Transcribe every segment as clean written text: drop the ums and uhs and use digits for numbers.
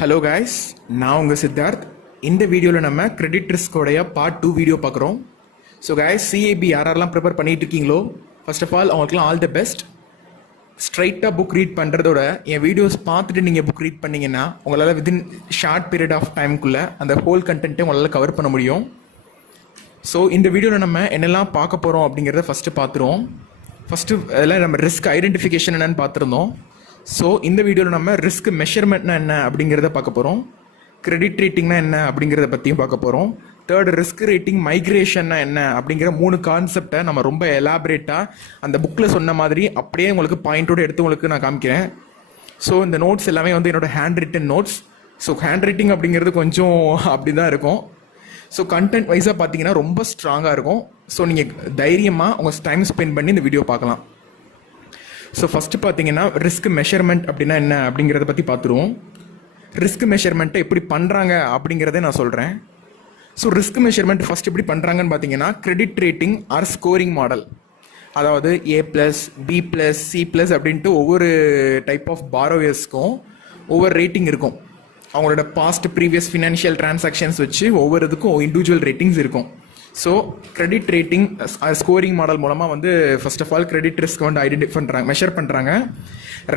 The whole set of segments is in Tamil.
ஹலோ காய்ஸ், நான் உங்கள் சித்தார்த். இந்த வீடியோவில் நம்ம கிரெடிட் ரிஸ்கோடைய பார்ட் 2 வீடியோ பார்க்குறோம். ஸோ காய்ஸ், சிஏபி யாரெல்லாம் ப்ரிப்பேர் பண்ணிட்டு இருக்கீங்களோ ஃபர்ஸ்ட் ஆஃப் ஆல் அவங்களுக்குலாம் ஆல் தி பெஸ்ட். ஸ்ட்ரைட்டாக புக் ரீட் பண்ணுறதோட என் வீடியோஸ் பார்த்துட்டு நீங்கள் புக் ரீட் பண்ணிங்கன்னா உங்களால் வித்தின் ஷார்ட் பீரியட் ஆஃப் டைமுக்குள்ளே அந்த ஹோல் கண்டென்ட்டை உங்களால் கவர் பண்ண முடியும். ஸோ இந்த வீடியோவில் நம்ம என்னெல்லாம் பார்க்க போகிறோம் அப்படிங்கிறத ஃபஸ்ட்டு பார்த்துருவோம். ஃபஸ்ட்டு அதில் நம்ம ரிஸ்க் ஐடென்டிஃபிகேஷன் என்னென்னு பார்த்துருந்தோம். ஸோ இந்த வீடியோவில் நம்ம ரிஸ்க் மெஷர்மெண்ட்னா என்ன அப்படிங்கிறத பார்க்க போகிறோம். கிரெடிட் ரேட்டிங்னா என்ன அப்படிங்கிறத பற்றியும் பார்க்க போகிறோம். தேர்ட், ரிஸ்க் ரேட்டிங் மைக்ரேஷன்னா என்ன அப்படிங்கிற 3 கான்செப்டை நம்ம ரொம்ப எலாபரேட்டாக அந்த புக்கில் சொன்ன மாதிரி அப்படியே உங்களுக்கு பாயிண்டோடு எடுத்து உங்களுக்கு நான் காமிக்கிறேன். ஸோ இந்த நோட்ஸ் எல்லாமே வந்து என்னோட hand return notes. So hand writing அப்படிங்கிறது கொஞ்சம் அப்படி தான் இருக்கும். ஸோ கண்டென்ட் வைஸாக பார்த்தீங்கன்னா ரொம்ப ஸ்ட்ராங்காக இருக்கும். ஸோ நீங்கள் தைரியமாக உங்கள் டைம் ஸ்பெண்ட் பண்ணி இந்த வீடியோ பார்க்கலாம். ஸோ ஃபஸ்ட்டு பார்த்தீங்கன்னா ரிஸ்க் மெஷர்மெண்ட் அப்படின்னா என்ன அப்படிங்கிறத பற்றி பார்த்துருவோம். ரிஸ்க் மெஷர்மெண்ட்டை எப்படி பண்ணுறாங்க அப்படிங்கிறத நான் சொல்கிறேன். ஸோ ரிஸ்க் மெஷர்மெண்ட் ஃபஸ்ட் எப்படி பண்ணுறாங்கன்னு பார்த்தீங்கன்னா credit rating R scoring model. அதாவது A+, B+, C+ அப்படின்ட்டு ஒவ்வொரு டைப் ஆஃப் பாரோயர்ஸ்க்கும் ஒவ்வொரு ரேட்டிங் இருக்கும். அவங்களோட பாஸ்ட் ப்ரீவியஸ் ஃபினான்ஷியல் டிரான்சாக்ஷன்ஸ் வச்சு ஒவ்வொரு இதுக்கும் இண்டிவிஜுவல் ரேட்டிங்ஸ் இருக்கும். So credit rating scoring model மூலமாக வந்து first of all credit risk வந்து ஐடென்டிஃபை பண்ணுறாங்க, மெஷர் பண்ணுறாங்க.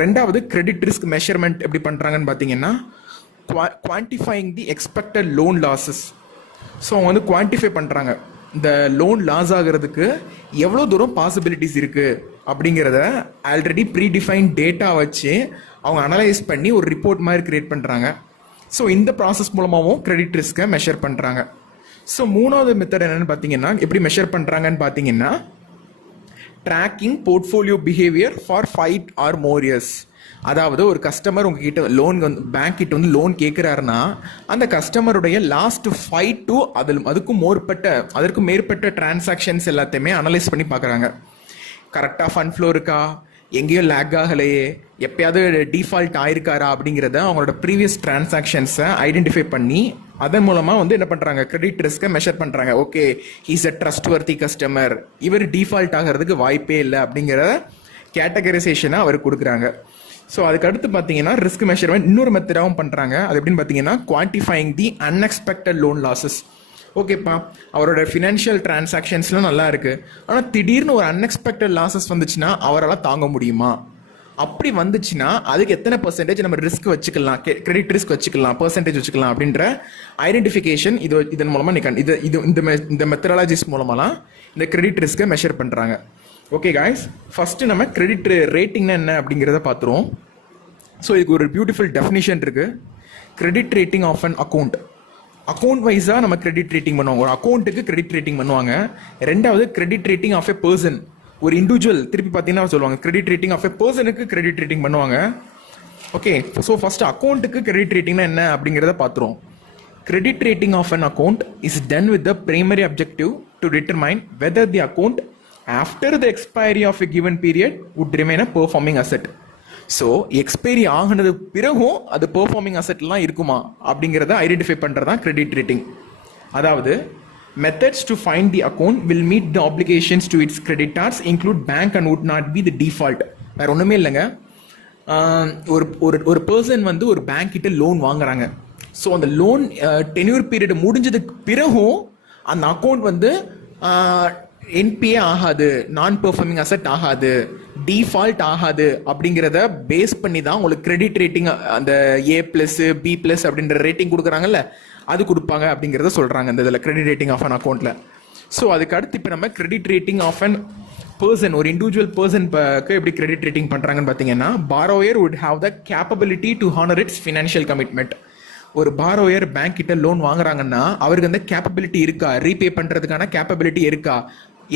ரெண்டாவது, கிரெடிட் ரிஸ்க் மெஷர்மெண்ட் எப்படி பண்ணுறாங்கன்னு பார்த்தீங்கன்னா quantifying the expected loan losses. So அவங்க வந்து குவான்டிஃபை பண்ணுறாங்க இந்த லோன் லாஸ் ஆகிறதுக்கு எவ்வளோ தூரம் பாசிபிலிட்டிஸ் இருக்குது அப்படிங்கிறத ஆல்ரெடி ப்ரீடிஃபைன் டேட்டா வச்சு அவங்க அனலைஸ் பண்ணி ஒரு ரிப்போர்ட் மாதிரி கிரியேட் பண்ணுறாங்க. ஸோ இந்த ப்ராசஸ் மூலமாகவும் கிரெடிட் ரிஸ்க்கை மெஷர் பண்ணுறாங்க. ஸோ மூணாவது மெத்தட் என்னென்னு பார்த்தீங்கன்னா எப்படி மெஷர் பண்ணுறாங்கன்னு பார்த்தீங்கன்னா tracking portfolio behaviour for 5 or more years. அதாவது ஒரு கஸ்டமர் உங்ககிட்ட லோன் வந்து பேங்க் கிட்ட வந்து லோன் கேட்குறாருன்னா அந்த கஸ்டமருடைய லாஸ்ட் 5 to அதற்கும் மேற்பட்ட டிரான்சாக்ஷன்ஸ் எல்லாத்தையுமே அனலைஸ் பண்ணி பார்க்குறாங்க. கரெக்டாக ஃபண்ட் ஃப்ளோ இருக்கா, எங்கேயோ லேக் ஆகலையே, எப்பயாவது டிஃபால்ட் ஆயிருக்காரா அப்படிங்கிறத அவங்களோட ப்ரீவியஸ் டிரான்சாக்ஷன்ஸை ஐடென்டிஃபை பண்ணி அதன் மூலமாக வந்து என்ன பண்ணுறாங்க, கிரெடிட் ரிஸ்க்கை மெஷர் பண்ணுறாங்க. Okay, he's a trustworthy customer, இவர் டிஃபால்ட் ஆகிறதுக்கு வாய்ப்பே இல்லை அப்படிங்கிற கேட்டகரைசேஷனை அவர் கொடுக்குறாங்க. ஸோ அதுக்கடுத்து பார்த்தீங்கன்னா ரிஸ்க் மெஷர்மெண்ட் இன்னொரு மெத்தடாகவும் பண்ணுறாங்க. அது எப்படின்னு பார்த்தீங்கன்னா குவான்டிஃபைங் தி அன்எக்ஸ்பெக்டட் லோன் லாஸஸ். ஓகேப்பா, அவரோட ஃபினான்ஷியல் டிரான்சாக்ஷன்ஸ்லாம் நல்லா இருக்குது, ஆனால் திடீர்னு ஒரு அன்எக்ஸ்பெக்டட் லாஸஸ் வந்துச்சுன்னா அவரால் தாங்க முடியுமா? அப்படி வந்துச்சுன்னா அதுக்கு எத்தனை பர்சன்டேஜ் நம்ம ரிஸ்க் வச்சுக்கலாம், கிரெடிட் ரிஸ்க் வச்சுக்கலாம், பர்சன்டேஜ் வச்சுக்கலாம் அப்படின்ற ஐடென்டிஃபிகேஷன் இதன் மூலமாக இந்த மெத்தடாலஜிஸ் மூலமாலாம் இந்த கிரெடிட் ரிஸ்க்கை மெஷர் பண்ணுறாங்க. ஓகே காய்ஸ், ஃபஸ்ட்டு நம்ம கிரெடிட் ரேட்டிங்னா என்ன அப்படிங்கிறத பார்த்துருவோம். ஸோ இதுக்கு ஒரு பியூட்டிஃபுல் டெஃபினிஷன் இருக்குது. Credit rating of an account வைஸாக நம்ம கிரெடிட் ரேட்டிங் பண்ணுவாங்க. ஒரு அக்கௌண்ட்டுக்கு கிரெடிட் ரேட்டிங் பண்ணுவாங்க. ரெண்டாவது, credit rating of a person, ஒரு இண்டிவிஜுவல் திருப்பி பார்த்தீங்கன்னா சொல்லுவாங்க கிரெடிட் ரேட்டிங் ஆஃப் எ பர்சனுக்கு கிரெடிட் ரேட்டிங் பண்ணுவாங்க. ஓகே, ஸோ ஃபர்ஸ்ட் அக்கௌண்ட்டுக்கு கிரெடிட் ரேட்டிங்னா என்ன அப்படிங்கிறத பார்த்துருவோம். Credit rating of an account is done with the primary objective to determine whether the account after the expiry of a given period would remain a performing asset. So expiry ஆகினது பிறகும் அது பெர்ஃபார்மிங் அசெட்லாம் இருக்குமா அப்படிங்கிறத ஐடென்டிஃபை பண்ணுறது தான் கிரெடிட் ரேட்டிங். அதாவது methods to find the account will meet the obligations to its creditors include bank and would not be the default. வேற ஒன்றுமே இல்லைங்க. ஒரு பர்சன் வந்து ஒரு பேங்க் கிட்ட லோன் வாங்குறாங்க. ஸோ அந்த லோன் டென்யூர் பீரியட் முடிஞ்சதுக்கு பிறகும் அந்த அக்கௌண்ட் வந்து என்பிஏ ஆகாது, நான் பெர்ஃபார்மிங் அசெட் ஆகாது, டிஃபால்ட் ஆகாது அப்படிங்கிறத பேஸ் பண்ணி தான் உங்களுக்கு கிரெடிட் ரேட்டிங் அந்த A+, B+ அப்படின்ற ரேட்டிங் கொடுக்குறாங்கல்ல, அது கொடுப்பாங்க அப்படிங்கிறத சொல்கிறாங்க இந்த இதில் கிரெடிட் ரேட்டிங் ஆஃப் அன் அக்கௌண்ட்டில். ஸோ அதுக்கு அடுத்து இப்போ நம்ம credit rating of an person, ஒரு இண்டிவிஜுவல் பர்சனுக்கு எப்படி கிரெடிட் ரேட்டிங் பண்ணுறாங்கன்னு பார்த்தீங்கன்னா borrower would have the capability to honour its financial commitment. ஒரு பாரோயர் பேங்க் கிட்ட லோன் வாங்குறாங்கன்னா அவருக்கு அந்த கேப்பபிலிட்டி இருக்கா, ரீபே பண்ணுறதுக்கான கேப்பபிலிட்டி இருக்கா,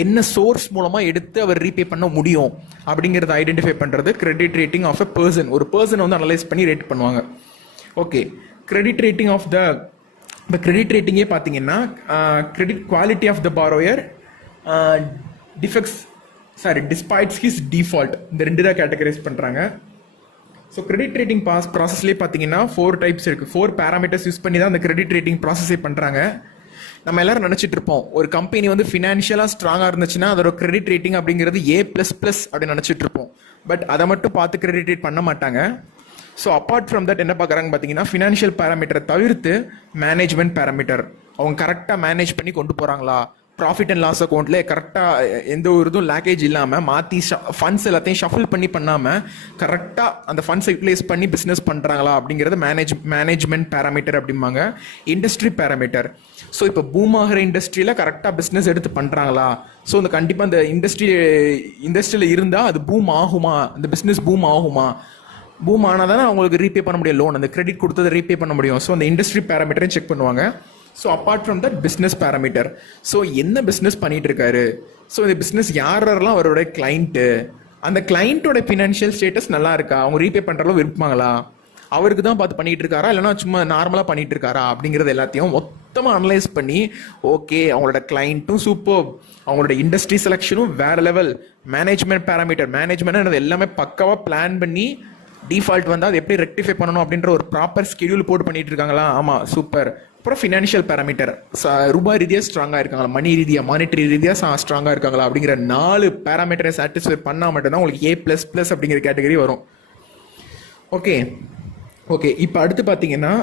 என்ன சோர்ஸ் மூலமாக எடுத்து அவர் ரீபே பண்ண முடியும் அப்படிங்கிறத ஐடென்டிஃபை பண்ணுறது credit rating of a person. ஒரு பர்சனை வந்து அனலைஸ் பண்ணி ரேட் பண்ணுவாங்க. Okay, credit rating of the இப்போ கிரெடிட் ரேட்டிங்கே பார்த்தீங்கன்னா credit quality of the borrower despites his default, இந்த 2 தான் கேட்டகரைஸ் பண்ணுறாங்க. ஸோ கிரெடிட் ரேட்டிங் ப்ராசஸ்லேயே பார்த்தீங்கன்னா 4 டைப்ஸ் இருக்குது. 4 பேராமீட்டர்ஸ் யூஸ் பண்ணி தான் அந்த கிரெடிட் ரேட்டிங் ப்ராசஸே பண்ணுறாங்க. நம்ம எல்லாரும் நினச்சிட்டு இருப்போம் ஒரு கம்பெனி வந்து ஃபினான்ஷியலாக ஸ்ட்ராங்காக இருந்துச்சுன்னா அதோட கிரெடிட் ரேட்டிங் அப்படிங்கிறது A++ அப்படின்னு நினச்சிட்டு இருப்போம். பட் அதை மட்டும் பார்த்து கிரெடிட் ரேட் பண்ண மாட்டாங்க. ஸோ அப்பார்ட் ஃப்ரம் தட் என்ன பார்க்குறாங்க பார்த்தீங்கன்னா ஃபினான்ஷியல் பேராமீட்டரை தவிர்த்து மேனேஜ்மெண்ட் பேராமீட்டர் அவங்க கரெக்டாக மேனேஜ் பண்ணி கொண்டு போகிறாங்களா, ப்ராஃபிட் அண்ட் லாஸ் அக்கௌண்ட்ல கரெக்டாக எந்த ஒரு இதுவும் லேக்கேஜ் இல்லாமல் மாற்றி ஃபண்ட்ஸ் எல்லாத்தையும் ஷஃபில் பண்ணாமல் கரெக்டாக அந்த ஃபண்ட்ஸை யூட்டிலைஸ் பண்ணி பிஸ்னஸ் பண்ணுறாங்களா அப்படிங்கிறது மேனேஜ்மெண்ட் பேராமீட்டர் அப்படிம்பாங்க. இண்டஸ்ட்ரி பேராமீட்டர், ஸோ இப்போ பூம் ஆகிற இண்டஸ்ட்ரியில் கரெக்டாக பிஸ்னஸ் எடுத்து பண்ணுறாங்களா, ஸோ அந்த கண்டிப்பாக அந்த இண்டஸ்ட்ரியில் இருந்தால் அது பூம் ஆகுமா, அந்த பிஸ்னஸ் பூம் ஆகுமா, பூம் ஆனால் தானே அவங்களுக்கு ரீபே பண்ண முடியும் லோன், அந்த கிரெடிட் கொடுத்ததை ரீபே பண்ண முடியும். ஸோ அந்த இண்டஸ்ட்ரி பேராமீட்டரையும் செக் பண்ணுவாங்க. So apart from that business parameter, so என்ன பிஸ்னஸ் பண்ணிட்டு இருக்காரு, ஸோ இந்த பிஸ்னஸ் யாரெல்லாம் அவரோட கிளைண்ட்டு, அந்த கிளைண்ட்டோட ஃபினான்ஷியல் ஸ்டேட்டஸ் நல்லா இருக்கா, அவங்க ரீபே பண்ணுறளவு விருப்பாங்களா, அவருக்கு தான் பார்த்து பண்ணிட்டு இருக்காரா இல்லைனா சும்மா நார்மலாக பண்ணிட்டு இருக்காரா அப்படிங்கிறது எல்லாத்தையும் மொத்தமாக அனலைஸ் பண்ணி ஓகே அவங்களோட கிளைண்ட்டும் சூப்பர், அவங்களோட இண்டஸ்ட்ரி செலெக்ஷனும் வேற லெவல், மேனேஜ்மெண்ட் பேராமீட்டர் மேனேஜ்மெண்ட் எல்லாமே பக்காவாக பிளான் பண்ணி டிஃபால்ட் வந்தால் அது எப்படி ரெக்டிஃபை பண்ணணும் அப்படின்ற ஒரு ப்ராப்பர் ஸ்கெடியூல் போட்டு பண்ணிட்டு இருக்காங்களா, ஆமாம் சூப்பர். அப்புறம் ஃபினான்ஷியல் பேராமீட்டர் ரூபாய் ரீதியாக ஸ்ட்ராங்காக இருக்காங்களா, மணி ரீதியாக மானிட்டரி ரீதியாக ஸ்ட்ராங்காக இருக்காங்களா அப்படிங்கிற 4 பேராமீட்டரை சாட்டிஸ்ஃபை பண்ணால் மட்டும்தான் உங்களுக்கு A++ அப்படிங்கிற கேட்டகரி வரும். ஓகே ஓகே இப்போ அடுத்து பார்த்தீங்கன்னா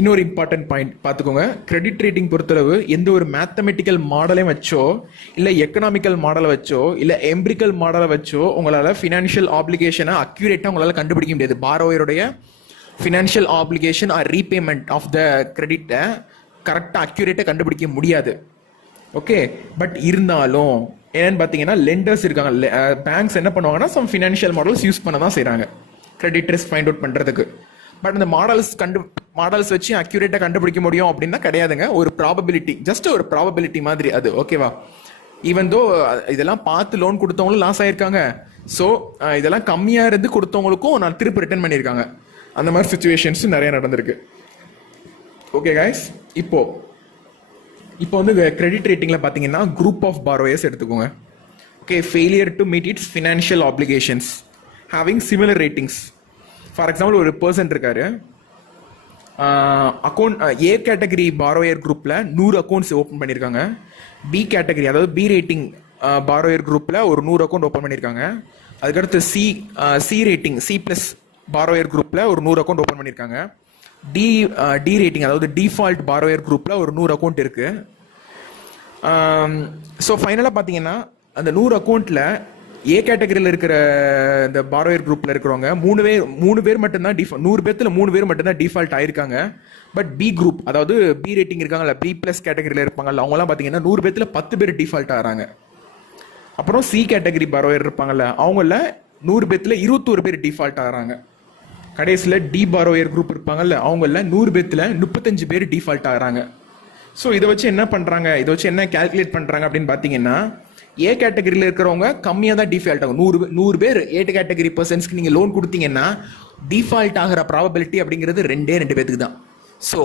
இன்னொரு இம்பார்ட்டன்ட் பாயிண்ட் பார்த்துக்கோங்க. கிரெடிட் ரேட்டிங் பொறுத்தளவு எந்த ஒரு மேத்தமெட்டிக்கல் மாடலையும் வச்சோ இல்லை எக்கனாமிக்கல் மாடலை வச்சோ இல்லை எம்பிரிக்கல் மாடலை வச்சோ உங்களால் ஃபினான்ஷியல் ஆப்ளிகேஷனை அக்யூரேட்டாக உங்களால் கண்டுபிடிக்க முடியாது. பாரோயருடைய financial application or repayment of the கிரெடிட்டை கரெக்டாக அக்யூரேட்டாக கண்டுபிடிக்க முடியாது. ஓகே, பட் இருந்தாலும் என்னன்னு பார்த்தீங்கன்னா லெண்டர்ஸ் இருக்காங்க, பேங்க்ஸ் என்ன பண்ணுவாங்கன்னா சம் ஃபினான்ஷியல் மாடல்ஸ் யூஸ் பண்ண தான் செய்கிறாங்க கிரெடிட் ரிஸ்க் ஃபைண்ட் அவுட் பண்ணுறதுக்கு. பட் அந்த மாடல்ஸ் வச்சு அக்யூரேட்டாக கண்டுபிடிக்க முடியும் அப்படின்னா கிடையாதுங்க. ஒரு ப்ராபபிலிட்டி, ஜஸ்ட் ஒரு ப்ராபபிலிட்டி மாதிரி அது. ஓகேவா, ஈவன் தோ இதெல்லாம் பார்த்து லோன் கொடுத்தவங்களும் லாஸ் ஆயிருக்காங்க. ஸோ இதெல்லாம் கம்மியாக இருந்து கொடுத்தவங்களுக்கும் நான் திருப்பி ரிட்டர்ன் பண்ணியிருக்காங்க. அந்த மாதிரி சுச்சுவேஷன்ஸ் நிறைய நடந்திருக்கு. ஓகே கைஸ், இப்போ வந்து கிரெடிட் ரேட்டிங்கில் பார்த்தீங்கன்னா குரூப் ஆஃப் பாரோயர்ஸ் எடுத்துக்கோங்க. Okay, failure to meet it's financial applications having similar ratings. For example ஒரு பர்சன் இருக்காரு, அக்கௌண்ட் ஏ கேட்டகரி பாரோயர் குரூப்பில் 100 அக்கௌண்ட்ஸ் ஓப்பன் பண்ணியிருக்காங்க. பி கேட்டகரி அதாவது பி ரேட்டிங் பாரோயர் குரூப்பில் ஒரு 100 அக்கௌண்ட் ஓப்பன் பண்ணியிருக்காங்க. அதுக்கடுத்து சி ரேட்டிங் C+ பாரோயர் குரூப்பில் ஒரு 100 அக்கௌண்ட் ஓப்பன் பண்ணியிருக்காங்க. டி ரேட்டிங் அதாவது டிஃபால்ட் பாரோயர் குரூப்பில் ஒரு 100 அக்கௌண்ட் இருக்குது. ஸோ ஃபைனலாக பார்த்தீங்கன்னா அந்த 100 அக்கௌண்ட்டில் ஏ கேட்டகரியில் இருக்கிற இந்த பாரோயர் குரூப்பில் இருக்கிறவங்க 3 பேர் மட்டும்தான் 100 பேர்த்தில் 3 பேர் மட்டும்தான் டிஃபால்ட் ஆயிருக்காங்க. பட் பி குரூப் அதாவது பி ரேட்டிங் இருக்காங்கல்ல, B+ கேட்டகரியில் இருப்பாங்கல்ல, அவங்கலாம் பார்த்தீங்கன்னா 100 பேர்த்தில் 10 பேர் டிஃபால்ட் ஆகிறாங்க. அப்புறம் சி கேட்டகரி பாரோயர் இருப்பாங்கல்ல, அவங்கள 100 பேர்த்தில் 21 பேர் டிஃபால்ட் ஆகிறாங்க. கடைசியில் டி பாரோயர் குரூப் இருப்பாங்கல்ல, அவங்கள 100 பேர்த்தில் 35 பேர் டிஃபால்ட் ஆகிறாங்க. ஸோ இதை வச்சு என்ன பண்ணுறாங்க, இதை வச்சு என்ன கால்குலேட் பண்ணுறாங்க அப்படின்னு பார்த்தீங்கன்னா, ஏ கேட்டகரியில் இருக்கிறவங்க கம்மியாக தான் டிஃபால்ட் ஆகும். 100 பேர் ஏ கேட்டகரி பர்சன்ஸ்க்கு நீங்கள் லோன் கொடுத்தீங்கன்னா டிஃபால்ட் ஆகிற ப்ராபபிலிட்டி அப்படிங்கிறது 2 பேருக்கு தான். ஸோ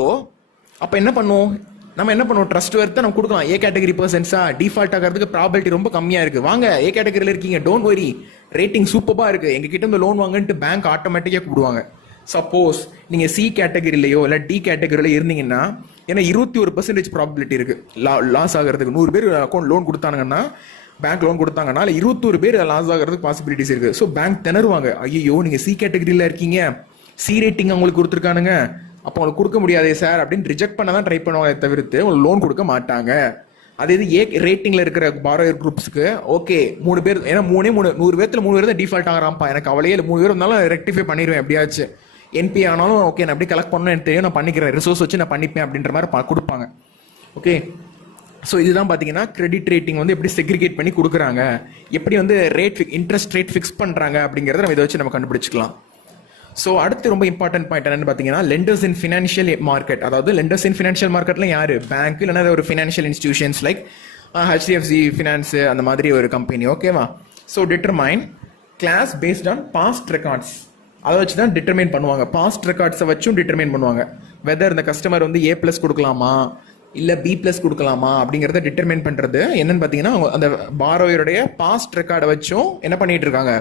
அப்போ என்ன பண்ணுவோம், நம்ம என்ன பண்ணுவோம், ட்ரஸ்ட் வர்த்தை நம்ம கொடுக்கலாம். ஏ கேட்டகரி பர்சன்ஸாக டிஃபால்ட் ஆகிறதுக்கு ப்ராபபிலிட்டி ரொம்ப கம்மியாக இருக்குது, வாங்க ஏ கேட்டகரியில் இருக்கீங்க, டோன்ட் வரி, ரேட்டிங் சூப்பராக இருக்குது, எங்ககிட்ட இந்த லோன் வாங்கன்ட்டு பேங்க் ஆட்டோமேட்டிக்காக கூப்பிடுவாங்க. சப்போஸ் நீங்கள் சி கேட்டகரியிலையோ இல்லை டி கேட்டகரியில இருந்தீங்கன்னா, ஏன்னா 21% ப்ராபபிலிட்டி இருக்குது லாஸ் ஆகிறதுக்கு. 100 பேர் அக்கௌண்ட் லோன் கொடுத்தாங்கன்னா, பேங்க் லோன் கொடுத்தாங்கன்னா 21 பேர் லாஸ் ஆகிறதுக்கு பாசிபிலிட்டிஸ் இருக்குது. ஸோ பேங்க் திணறுவாங்க, ஐயோ நீங்கள் சி கேட்டகரியில் இருக்கீங்க, சி ரேட்டிங் அவங்களுக்கு கொடுத்துருக்கானுங்க, அப்போ உங்களுக்கு கொடுக்க முடியாதே சார் அப்படின்னு ரிஜெக்ட் பண்ண தான் ட்ரை பண்ணுவாங்க, தவிர்த்து உங்களுக்கு லோன் கொடுக்க மாட்டாங்க. அதே இது ஏ ரேட்டிங்கில் இருக்கிற பாரோயர் குரூப்ஸ்க்கு ஓகே 3 பேர், ஏன்னா 100 பேர்த்தில் 3 பேர் தான் டிஃபால்ட் ஆகிறான்ப்பா, எனக்கு அவளையே 3 பேர் இருந்தாலும் ரெக்டிஃபை பண்ணிடுவேன், எப்படியாச்சும் என்பி ஆனாலும் ஓகே நான் எப்படி கலெக்ட் பண்ணணும் எனக்கு தெரியும், நான் பண்ணிக்கிறேன், ரிசோர்ஸ் வச்சு நான் பண்ணிப்பேன் அப்படின்ற மாதிரி கொடுப்பாங்க. ஓகே, ஸோ இதுதான் பார்த்தீங்கன்னா கிரெடிட் ரேட்டிங் வந்து எப்படி செக்ரிகேட் பண்ணி கொடுக்குறாங்க, எப்படி வந்து இன்ட்ரெஸ்ட் ரேட் ஃபிக்ஸ் பண்ணுறாங்க அப்படிங்கிறத நம்ம இதை வச்சு நம்ம கண்டுபிடிச்சிக்கலாம். ஸோ அடுத்து ரொம்ப இம்பார்ட்டன்ட் பாயிண்ட் என்னன்னு பார்த்தீங்கன்னா லெண்டர்ஸ் இன் ஃபினான்ஷியல் மார்க்கெட். அதாவது லெண்டர்ஸ் இன் ஃபினான்ஷியல் மார்க்கெட்ல யாரு, பேங்க் இல்லைன்னா ஒரு financial institutions like HDFC finance அந்த மாதிரி ஒரு கம்பெனி. ஓகேவா, so determine class based on past records, அதை வச்சு தான் டிட்டர்மைன் பண்ணுவாங்க. பாஸ்ட் ரெக்கார்ட்ஸை வச்சும் டிட்டர்மைன் பண்ணுவாங்க வெதர் இந்த கஸ்டமர் வந்து A+ கொடுக்கலாமா இல்லை B+ கொடுக்கலாமா அப்படிங்கிறத டிட்டர்மைன் பண்ணுறது என்னன்னு பார்த்தீங்கன்னா, அந்த பாரோயருடைய பாஸ்ட் ரெக்கார்டை வச்சும் என்ன பண்ணிட்டு இருக்காங்க,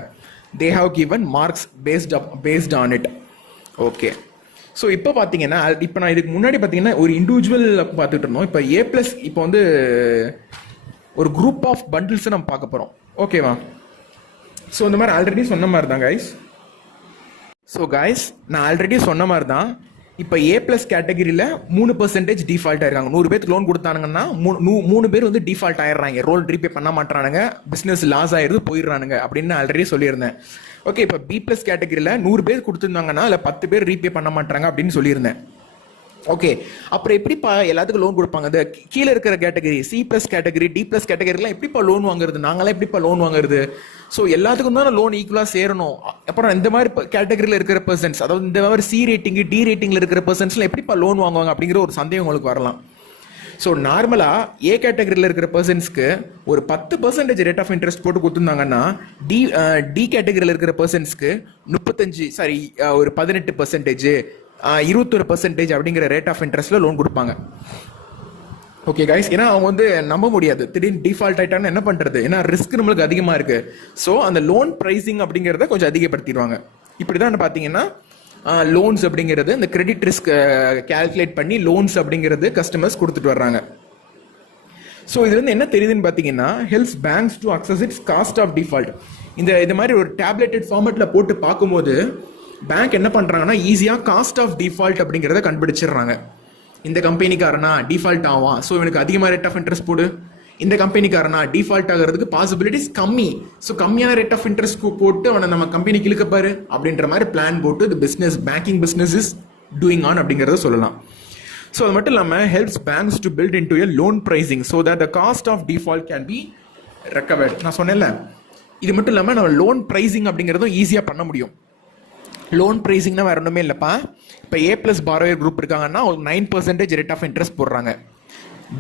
they have given marks based on it. Okay, so இப்போ பார்த்தீங்கன்னா, இப்போ நான் இதுக்கு முன்னாடி பார்த்தீங்கன்னா ஒரு இண்டிவிஜுவல் பார்த்துட்டு இருந்தோம். இப்போ A+, இப்போ வந்து ஒரு குரூப் ஆஃப் பண்டில்ஸை நம்ம பார்க்க போகிறோம். ஓகேவா, ஸோ இந்த மாதிரி ஆல்ரெடி சொன்ன மாதிரி தான் கைஸ். ஸோ காய்ஸ், நான் ஆல்ரெடி சொன்ன மாதிரி தான், இப்போ ஏ ப்ளஸ் கேட்டகரியில் 3% டிஃபால்ட் ஆயிருக்காங்க. 100 பேருக்கு லோன் கொடுத்தானுங்கன்னா 3 பேர் வந்து டிஃபால்ட் ஆயிடுறாங்க, ரோல் ரீபே பண்ண மாட்டானுங்க, பிஸ்னஸ் லாஸ் ஆயிடுது, போயிடுறானுங்க அப்படின்னு ஆல்ரெடி சொல்லியிருந்தேன். ஓகே, இப்போ பி ப்ளஸ் கேட்டகரியில் 100 பேர் கொடுத்துருந்தாங்கன்னா அதில் 10 பேர் ரீபே பண்ண மாட்டாங்க அப்படின்னு சொல்லியிருந்தேன். ஓகே, அப்புறம் எப்படிப்பா எல்லாத்துக்கும் லோன் கொடுப்பாங்க? இந்த கீழே இருக்கிற category C plus category, D plus கேட்டகரிலாம் எப்படிப்பா லோன் வாங்குறது? நாங்களாம் எப்படிப்பா லோன் வாங்குறது? ஸோ எல்லாத்துக்கும் தான் லோன் ஈக்குவலாக சேரணும். அப்புறம் இந்த மாதிரி கேட்டகரியில் இருக்கிற பர்சன்ஸ், அதாவது இந்த மாதிரி சி ரேட்டிங் டி ரேட்டிங்கில் இருக்கிற பர்சன்ஸ்லாம் எப்படிப்பா லோன் வாங்குவாங்க அப்படிங்கிற ஒரு சந்தேகம் உங்களுக்கு வரலாம். ஸோ நார்மலாக ஏ கேட்டகரியில் இருக்கிற பர்சன்ஸ்க்கு ஒரு 10% ரேட் ஆஃப் இன்ட்ரெஸ்ட் போட்டு கொடுத்துருந்தாங்கன்னா டி கேட்டகரியில் இருக்கிற பர்சன்ஸ்க்கு 18%, 21% அப்படிங்கிற ரேட் ஆஃப் இன்ட்ரெஸ்ட்ல லோன் கொடுப்பாங்க. ஓகே கைஸ், ஏன்னா அவங்க வந்து நம்ப முடியாது, திடீர்னு டிஃபால்ட் ஆயிட்டான்னு என்ன பண்றது, ஏன்னா ரிஸ்க் நம்மளுக்கு அதிகமா இருக்கு. ஸோ அந்த லோன் பிரைசிங் அப்படிங்கிறத கொஞ்சம் அதிகப்படுத்திடுவாங்க. இப்படிதான் பார்த்தீங்கன்னா லோன்ஸ் அப்படிங்கிறது, இந்த கிரெடிட் ரிஸ்க் கால்குலேட் பண்ணி லோன்ஸ் அப்படிங்கிறது கஸ்டமர்ஸ் கொடுத்துட்டு வர்றாங்க. ஸோ இது வந்து என்ன தெரியுதுன்னு பார்த்தீங்கன்னா, helps banks to access its cost of default. இந்த மாதிரி ஒரு டேப்லெட்டட் ஃபார்மேட்ல போட்டு பார்க்கும்போது பேங்க் என்ன பண்றாங்கன்னா ஈஸியாக காஸ்ட் ஆஃப் டிஃபால்ட் அப்படிங்கிறத கண்டுபிடிச்சிடுறாங்க. இந்த கம்பெனிக்காரனா டிஃபால்ட் ஆவான், ஸோ இவனுக்கு அதிகமாக ரேட் ஆஃப் இன்ட்ரெஸ்ட் போடு. இந்த கம்பெனிக்காரனா டிஃபால்ட் ஆகிறதுக்கு பாசிபிலிட்டிஸ் கம்மி, ஸோ கம்மியான ரேட் ஆஃப் இன்ட்ரெஸ்ட் போட்டு அவனை நம்ம கம்பெனிக்கு இழுக்கப்பாரு அப்படின்ற மாதிரி பிளான் போட்டு இந்த business, banking business is doing on அப்படிங்கிறத சொல்லலாம். ஸோ அது மட்டும் இல்லாமல் helps banks to build into a loan pricing so that the cost of default can be recovered. நான் சொன்னேன்ல, இது மட்டும் இல்லாமல் நம்ம லோன் பிரைசிங் அப்படிங்கிறதும் ஈஸியாக பண்ண முடியும். லோன் பிரைசிங்னா வேற ஒன்றுமே இல்லைப்பா. இப்போ ஏ ப்ளஸ் பாரோயர் குரூப் இருக்காங்கன்னா ஒரு 9% ரேட் ஆஃப் இன்ட்ரெஸ்ட் போடுறாங்க.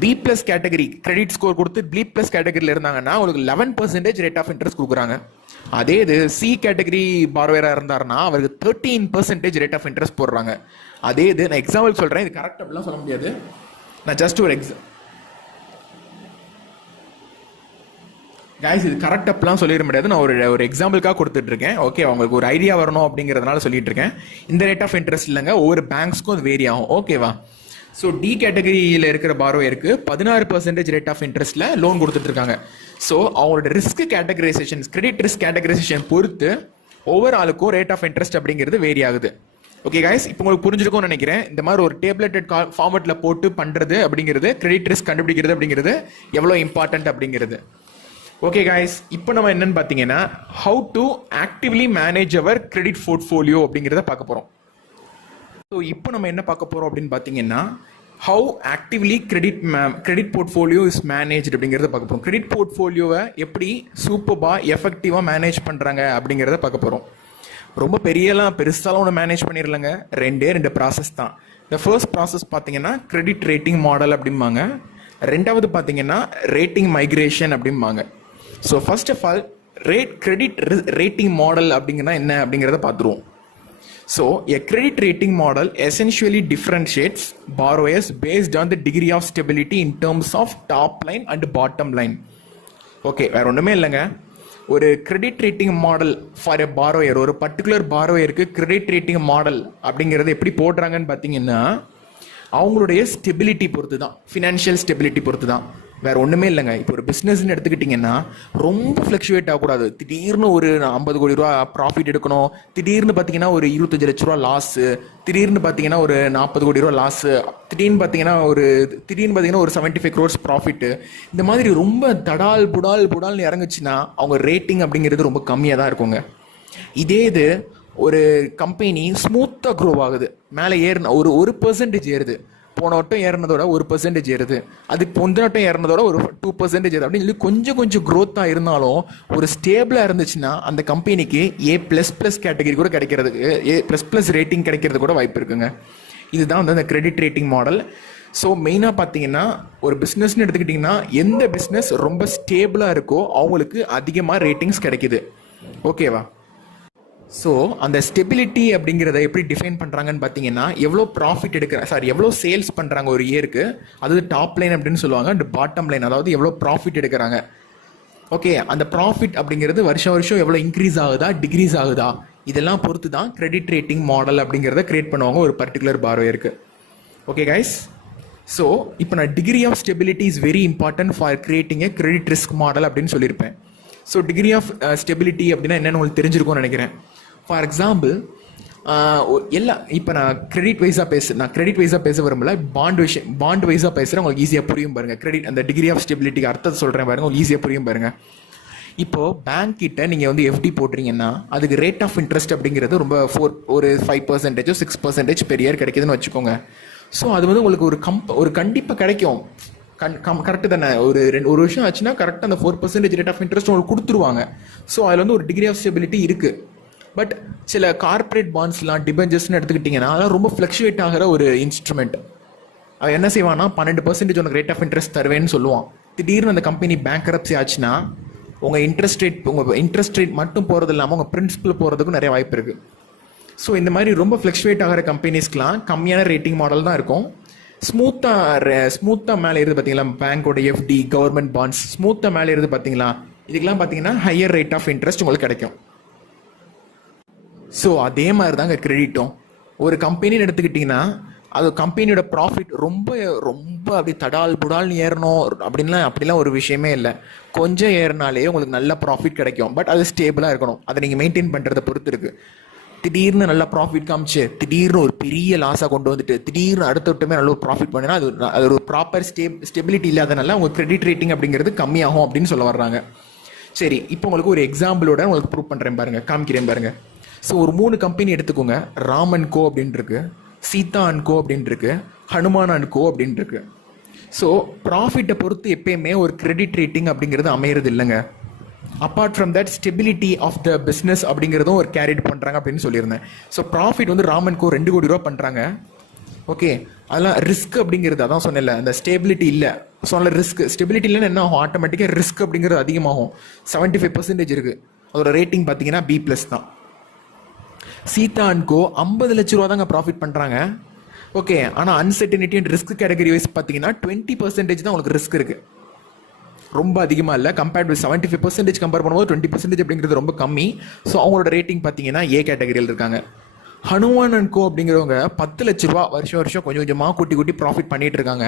B plus category credit score கொடுத்து பி ப்ளஸ் கேட்டகரியில் இருந்தாங்கன்னா உங்களுக்கு 11% ரேட் ஆஃப் இன்ட்ரெஸ்ட் கொடுக்குறாங்க. அதே இது சி கேட்டகரி பாரோயராக இருந்தாருன்னா அவருக்கு 13% ரேட் ஆஃப் இன்ட்ரெஸ்ட் போடுறாங்க. அதே இது நான் எக்ஸாம்பிள் சொல்கிறேன், இது கரெக்ட் அப்படிலாம் சொல்ல முடியாது, நான் ஜஸ்ட் ஒரு கைஸ் இது கரெக்ட் அப்பெல்லாம் சொல்லிட முடியாது, நான் ஒரு எக்ஸாம்பிளுக்காக கொடுத்துட்டு இருக்கேன். ஓகே, அவங்களுக்கு ஒரு ஐடியா வரணும் அப்படிங்கிறதுனால சொல்லிட்டு இருக்கேன். இந்த ரேட் ஆஃப் இன்ட்ரெஸ்ட் இல்லைங்க, ஒவ்வொரு பேங்க்ஸ்க்கும் அது வேரி ஆகும். ஓகேவா? ஸோ டி கேட்டகரியில் இருக்கிற பாரோயருக்கு 16% ரேட் ஆஃப் இன்ட்ரெஸ்ட்ல லோன் கொடுத்துட்டு இருக்காங்க. ஸோ அவங்களோட risk categorisation, credit risk categorisation பொறுத்து ஒவ்வொரு ஆளுக்கும் ரேட் ஆஃப் இன்ட்ரெஸ்ட் அப்படிங்கிறது வேரி ஆகுது. ஓகே கைஸ், இப்போ உங்களுக்கு புரிஞ்சிருக்கும்னு நினைக்கிறேன். இந்த மாதிரி ஒரு டேப்லெட்டட் ஃபார்மேட்ல போட்டு பண்றது அப்படிங்கிறது, கிரெடிட் ரிஸ்க் கண்டுபிடிக்கிறது அப்படிங்கிறது எவ்வளோ இம்பார்ட்டன்ட் அப்படிங்கிறது. ஓகே காய்ஸ், இப்போ நம்ம என்னன்னு பார்த்தீங்கன்னா how to actively manage our credit portfolio அப்படிங்கிறத பார்க்க போகிறோம். ஸோ இப்போ நம்ம என்ன பார்க்க போகிறோம் அப்படின்னு பார்த்தீங்கன்னா how actively credit portfolio is manage அப்படிங்கிறத பார்க்க போகிறோம். கிரெடிட் போர்ட்ஃபோலியோவை எப்படி சூப்பராக எஃபெக்டிவாக மேனேஜ் பண்ணுறாங்க அப்படிங்கிறத பார்க்க போகிறோம். ரொம்ப பெருசாலாம் ஒன்று மேனேஜ் பண்ணிடலங்க, 2 ப்ராசஸ் தான். இந்த ஃபர்ஸ்ட் ப்ராசஸ் பார்த்தீங்கன்னா கிரெடிட் ரேட்டிங் மாடல் அப்படிம்பாங்க, ரெண்டாவது பார்த்தீங்கன்னா ரேட்டிங் மைக்ரேஷன் அப்படிம்பாங்க. So first of all credit rating model அப்படிங்கன்னா என்ன அப்படிங்கிறத பார்த்துருவோம். So a credit rating model essentially differentiates borrowers based on the degree of stability in terms of top line and bottom line. Okay, வேற ஒன்றுமே இல்லைங்க. ஒரு credit rating model for a borrower, ஒரு பர்டிகுலர் borrowerக்கு கிரெடிட் ரேட்டிங் மாடல் அப்படிங்கிறது எப்படி போடுறாங்கன்னு பார்த்தீங்கன்னா அவங்களுடைய ஸ்டெபிலிட்டி பொறுத்து தான், ஃபினான்ஷியல் ஸ்டெபிலிட்டி பொறுத்து தான், வேற ஒன்றுமே இல்லைங்க. இப்போ ஒரு பிஸ்னஸ்ன்னு எடுத்துக்கிட்டிங்கன்னா ரொம்ப ஃப்ளக்சுவேட் ஆகக்கூடாது. திடீர்னு ஒரு 50 கோடி ரூபா ப்ராஃபிட் எடுக்கணும், திடீர்னு பார்த்தீங்கன்னா ஒரு 25 லட்ச ரூபா லாஸு, திடீர்னு பார்த்தீங்கன்னா ஒரு 40 கோடி ரூபா லாஸு, திடீர்னு பார்த்தீங்கன்னா ஒரு 75 crores ப்ராஃபிட்டு. இந்த மாதிரி ரொம்ப புடால்னு இறங்குச்சுன்னா அவங்க ரேட்டிங் அப்படிங்கிறது ரொம்ப கம்மியாக தான் இருக்குங்க. இதே இது ஒரு கம்பெனி ஸ்மூத்தாக க்ரோ ஆகுது, மேலே ஒரு 1% ஏறுது, போன வட்டம் ஏறினதோட 1% ஏறுது, அதுக்கு முந்தின வட்டம் ஏறினதோட ஒரு 2% ஏறுது அப்படின்னு சொல்லி கொஞ்சம் க்ரோத்தாக இருந்தாலும் ஒரு ஸ்டேபிளாக இருந்துச்சுன்னா அந்த கம்பெனிக்கு A++ கேட்டகரி கூட கிடைக்கிறதுக்கு, A++ ரேட்டிங் கிடைக்கிறது கூட வாய்ப்பு இருக்குங்க. இதுதான் வந்து அந்த கிரெடிட் ரேட்டிங் மாடல். ஸோ மெயினாக பார்த்தீங்கன்னா ஒரு பிஸ்னஸ்ன்னு எடுத்துக்கிட்டிங்கன்னா எந்த பிஸ்னஸ் ரொம்ப ஸ்டேபிளாக இருக்கோ அவங்களுக்கு அதிகமாக ரேட்டிங்ஸ் கிடைக்குது. ஓகேவா? ஸோ அந்த ஸ்டெபிலிட்டி அப்படிங்கிறத எப்படி டிஃபைன் பண்ணுறாங்கன்னு பார்த்தீங்கன்னா எவ்வளோ ப்ராஃபிட் எவ்வளோ சேல்ஸ் பண்ணுறாங்க ஒரு இயருக்கு, அதாவது டாப் லைன் அப்படின்னு சொல்லுவாங்க, அண்ட் பாட்டம் லைன் அதாவது எவ்வளோ ப்ராஃபிட் எடுக்கிறாங்க. ஓகே, அந்த ப்ராஃபிட் அப்படிங்கிறது வருஷம் எவ்வளோ இன்க்ரீஸ் ஆகுதா டிக்ரீஸ் ஆகுதா இதெல்லாம் பொறுத்து தான் கிரெடிட் ரேட்டிங் மாடல் அப்படிங்கிறத கிரியேட் பண்ணுவாங்க ஒரு பர்டிகுலர் பாரோயருக்கு. ஓகே கைஸ், ஸோ இப்போ நான் degree of stability is very important for creating a credit risk model அப்படின்னு சொல்லியிருப்பேன். ஸோ டிகிரி ஆஃப் ஸ்டெபிலிட்டி அப்படின்னா என்னென்னு உங்களுக்கு தெரிஞ்சிருக்கும்னு நினைக்கிறேன். ஃபார் எக்ஸாம்பிள் எல்லாம் இப்போ நான் கிரெடிட் வைஸாக பேச விரும்பல, பாண்ட் வைஸாக பேசுகிறேன், உங்களுக்கு ஈஸியாக புரியும் பாருங்கள். கிரெடிட் அந்த டிகிரி ஆஃப் ஸ்டெபிலிட்டிக்கு அர்த்தத்தை சொல்கிறேன் பாருங்கள், உங்களுக்கு ஈஸியாக புரியும் பாருங்கள். இப்போது பேங்க் கிட்ட நீங்கள் வந்து எஃப்டி போடுறீங்கன்னா அதுக்கு ரேட் ஆஃப் இன்ட்ரெஸ்ட் அப்படிங்கிறது ரொம்ப ஒரு 5% 6% பெர் இயர் கிடைக்குதுன்னு வச்சுக்கோங்க. ஸோ அது வந்து உங்களுக்கு ஒரு கண்டிப்பாக கிடைக்கும். கரெக்டு தானே? ஒரு வருஷம் ஆச்சுன்னா கரெக்டாக அந்த 4% ரேட் ஆஃப் இன்ட்ரெஸ்ட் உங்களுக்கு கொடுத்துருவாங்க. ஸோ அதில் வந்து ஒரு டிகிரி ஆஃப் ஸ்டெபிலிட்டி இருக்குது. பட் சில கார்பரேட் பாண்ட்ஸ்லாம் டிபெஞ்சர்ஸ்னு எடுத்துக்கிட்டிங்கன்னா அதெல்லாம் ரொம்ப ஃப்ளக்சுவேட் ஆகிற ஒரு இன்ஸ்ட்ருமெண்ட். அவன் என்ன செய்வான்னா 12% உனக்கு ரேட் ஆஃப் இன்ட்ரெஸ்ட் தருவேன்னு சொல்லுவான். திடீர்னு அந்த கம்பெனி பேங்க்ரப்சி ஆச்சுன்னா உங்கள் இன்ட்ரெஸ்ட் ரேட் மட்டும் போகிறது இல்லாமல் உங்கள் பிரின்சிபல் போகிறதுக்கும் நிறைய வாய்ப்பு இருக்குது. ஸோ இந்த மாதிரி ரொம்ப ஃப்ளக்சுவேட் ஆகிற கம்பெனிஸ்க்கெலாம் கம்மியான ரேட்டிங் மாடல் தான் இருக்கும். ஸ்மூத்தாக மேலே இருந்து பார்த்தீங்களா பேங்கோட எஃப்டி, கவர்மெண்ட் பாண்ட்ஸ் ஸ்மூத்தாக மேலே இருந்து பார்த்தீங்களா, இதுக்கெல்லாம் பார்த்தீங்கன்னா ஹையர் ரேட் ஆஃப் இன்ட்ரெஸ்ட் உங்களுக்கு கிடைக்கும். ஸோ அதே மாதிரி தாங்க கிரெடிட்டும். ஒரு கம்பெனின்னு எடுத்துக்கிட்டிங்கன்னா அது கம்பெனியோட ப்ராஃபிட் ரொம்ப ரொம்ப அப்படி தடால் புடால்னு ஏறணும் அப்படிலாம் ஒரு விஷயமே இல்லை. கொஞ்சம் ஏறினாலே உங்களுக்கு நல்ல ப்ராஃபிட் கிடைக்கும். பட் அது ஸ்டேபிளாக இருக்கணும். அதை நீங்கள் மெயின்டைன் பண்ணுறதை பொறுத்து இருக்குது. திடீர்னு நல்லா ப்ராஃபிட் காமிச்சு திடீர்னு ஒரு பெரிய லாஸாக கொண்டு வந்துட்டு திடீர்னு அடுத்த விட்டுமே நல்ல ஒரு ப்ராஃபிட் பண்ணினா அது ஒரு ப்ராப்பர் ஸ்டெபிலிட்டி இல்லாதனால உங்கள் கிரெடிட் ரேட்டிங் அப்படிங்கிறது கம்மியாகும் அப்படின்னு சொல்ல வர்றாங்க. சரி, இப்போ உங்களுக்கு ஒரு எக்ஸாம்பிளோட உங்களுக்கு ப்ரூவ் பண்ணுறேன் பாருங்கள், காமிக்கிறேன் பாருங்கள். ஸோ ஒரு 3 கம்பெனி எடுத்துக்கோங்க. ராம் அண்ட் கோ அப்படின்னு இருக்கு, சீதா அண்ட் கோ அப்படின்னு இருக்கு, ஹனுமான் அண்ட் கோ அப்படின்னு இருக்கு. ஸோ ப்ராஃபிட்டை பொறுத்து எப்பயுமே ஒரு கிரெடிட் ரேட்டிங் அப்படிங்கிறது அமையிறது இல்லைங்க. Apart from that stability of the business அப்படிங்கிறதும் ஒரு கேரிட் பண்ணுறாங்க அப்படின்னு சொல்லியிருந்தேன். ஸோ ப்ராஃபிட் வந்து ராம் அண்ட் கோ 2 கோடி ரூபா பண்ணுறாங்க. ஓகே, அதெல்லாம் ரிஸ்க் அப்படிங்கிறது அதான் சொன்னல, அந்த ஸ்டெபிலிட்டி இல்லை. சொன்ன ரிஸ்க் ஸ்டெபிலிட்டி இல்லைன்னு என்ன ஆகும், ஆட்டோமேட்டிக்காக ரிஸ்க் அப்படிங்கிறது அதிகமாகும். 75% இருக்குது. அதோட ரேட்டிங் பார்த்தீங்கன்னா B+ தான். சீதா அண்ட் கோ 50 லட்ச ரூபா தாங்க ப்ராஃபிட் பண்ணுறாங்க. ஓகே, ஆனால் uncertainty and risk category wise பார்த்தீங்கன்னா 20% தான் உங்களுக்கு ரிஸ்க் இருக்குது. ரொம்ப அதிகமாக இல்லை. கம்பேர்ட் வித் 75% கம்பேர் பண்ணும்போது 20% அப்படிங்கிறது ரொம்ப கம்மி. ஸோ அவங்களோட ரேட்டிங் பார்த்தீங்கன்னா A கேட்டகரியில் இருக்காங்க. ஹனுமான் அண்ட் கோ அப்படிங்கிறவங்க 10 லட்ச ரூபா வருஷம் கொஞ்சம் கொஞ்சமாக கூட்டி ப்ராஃபிட் பண்ணிட்டு இருக்காங்க.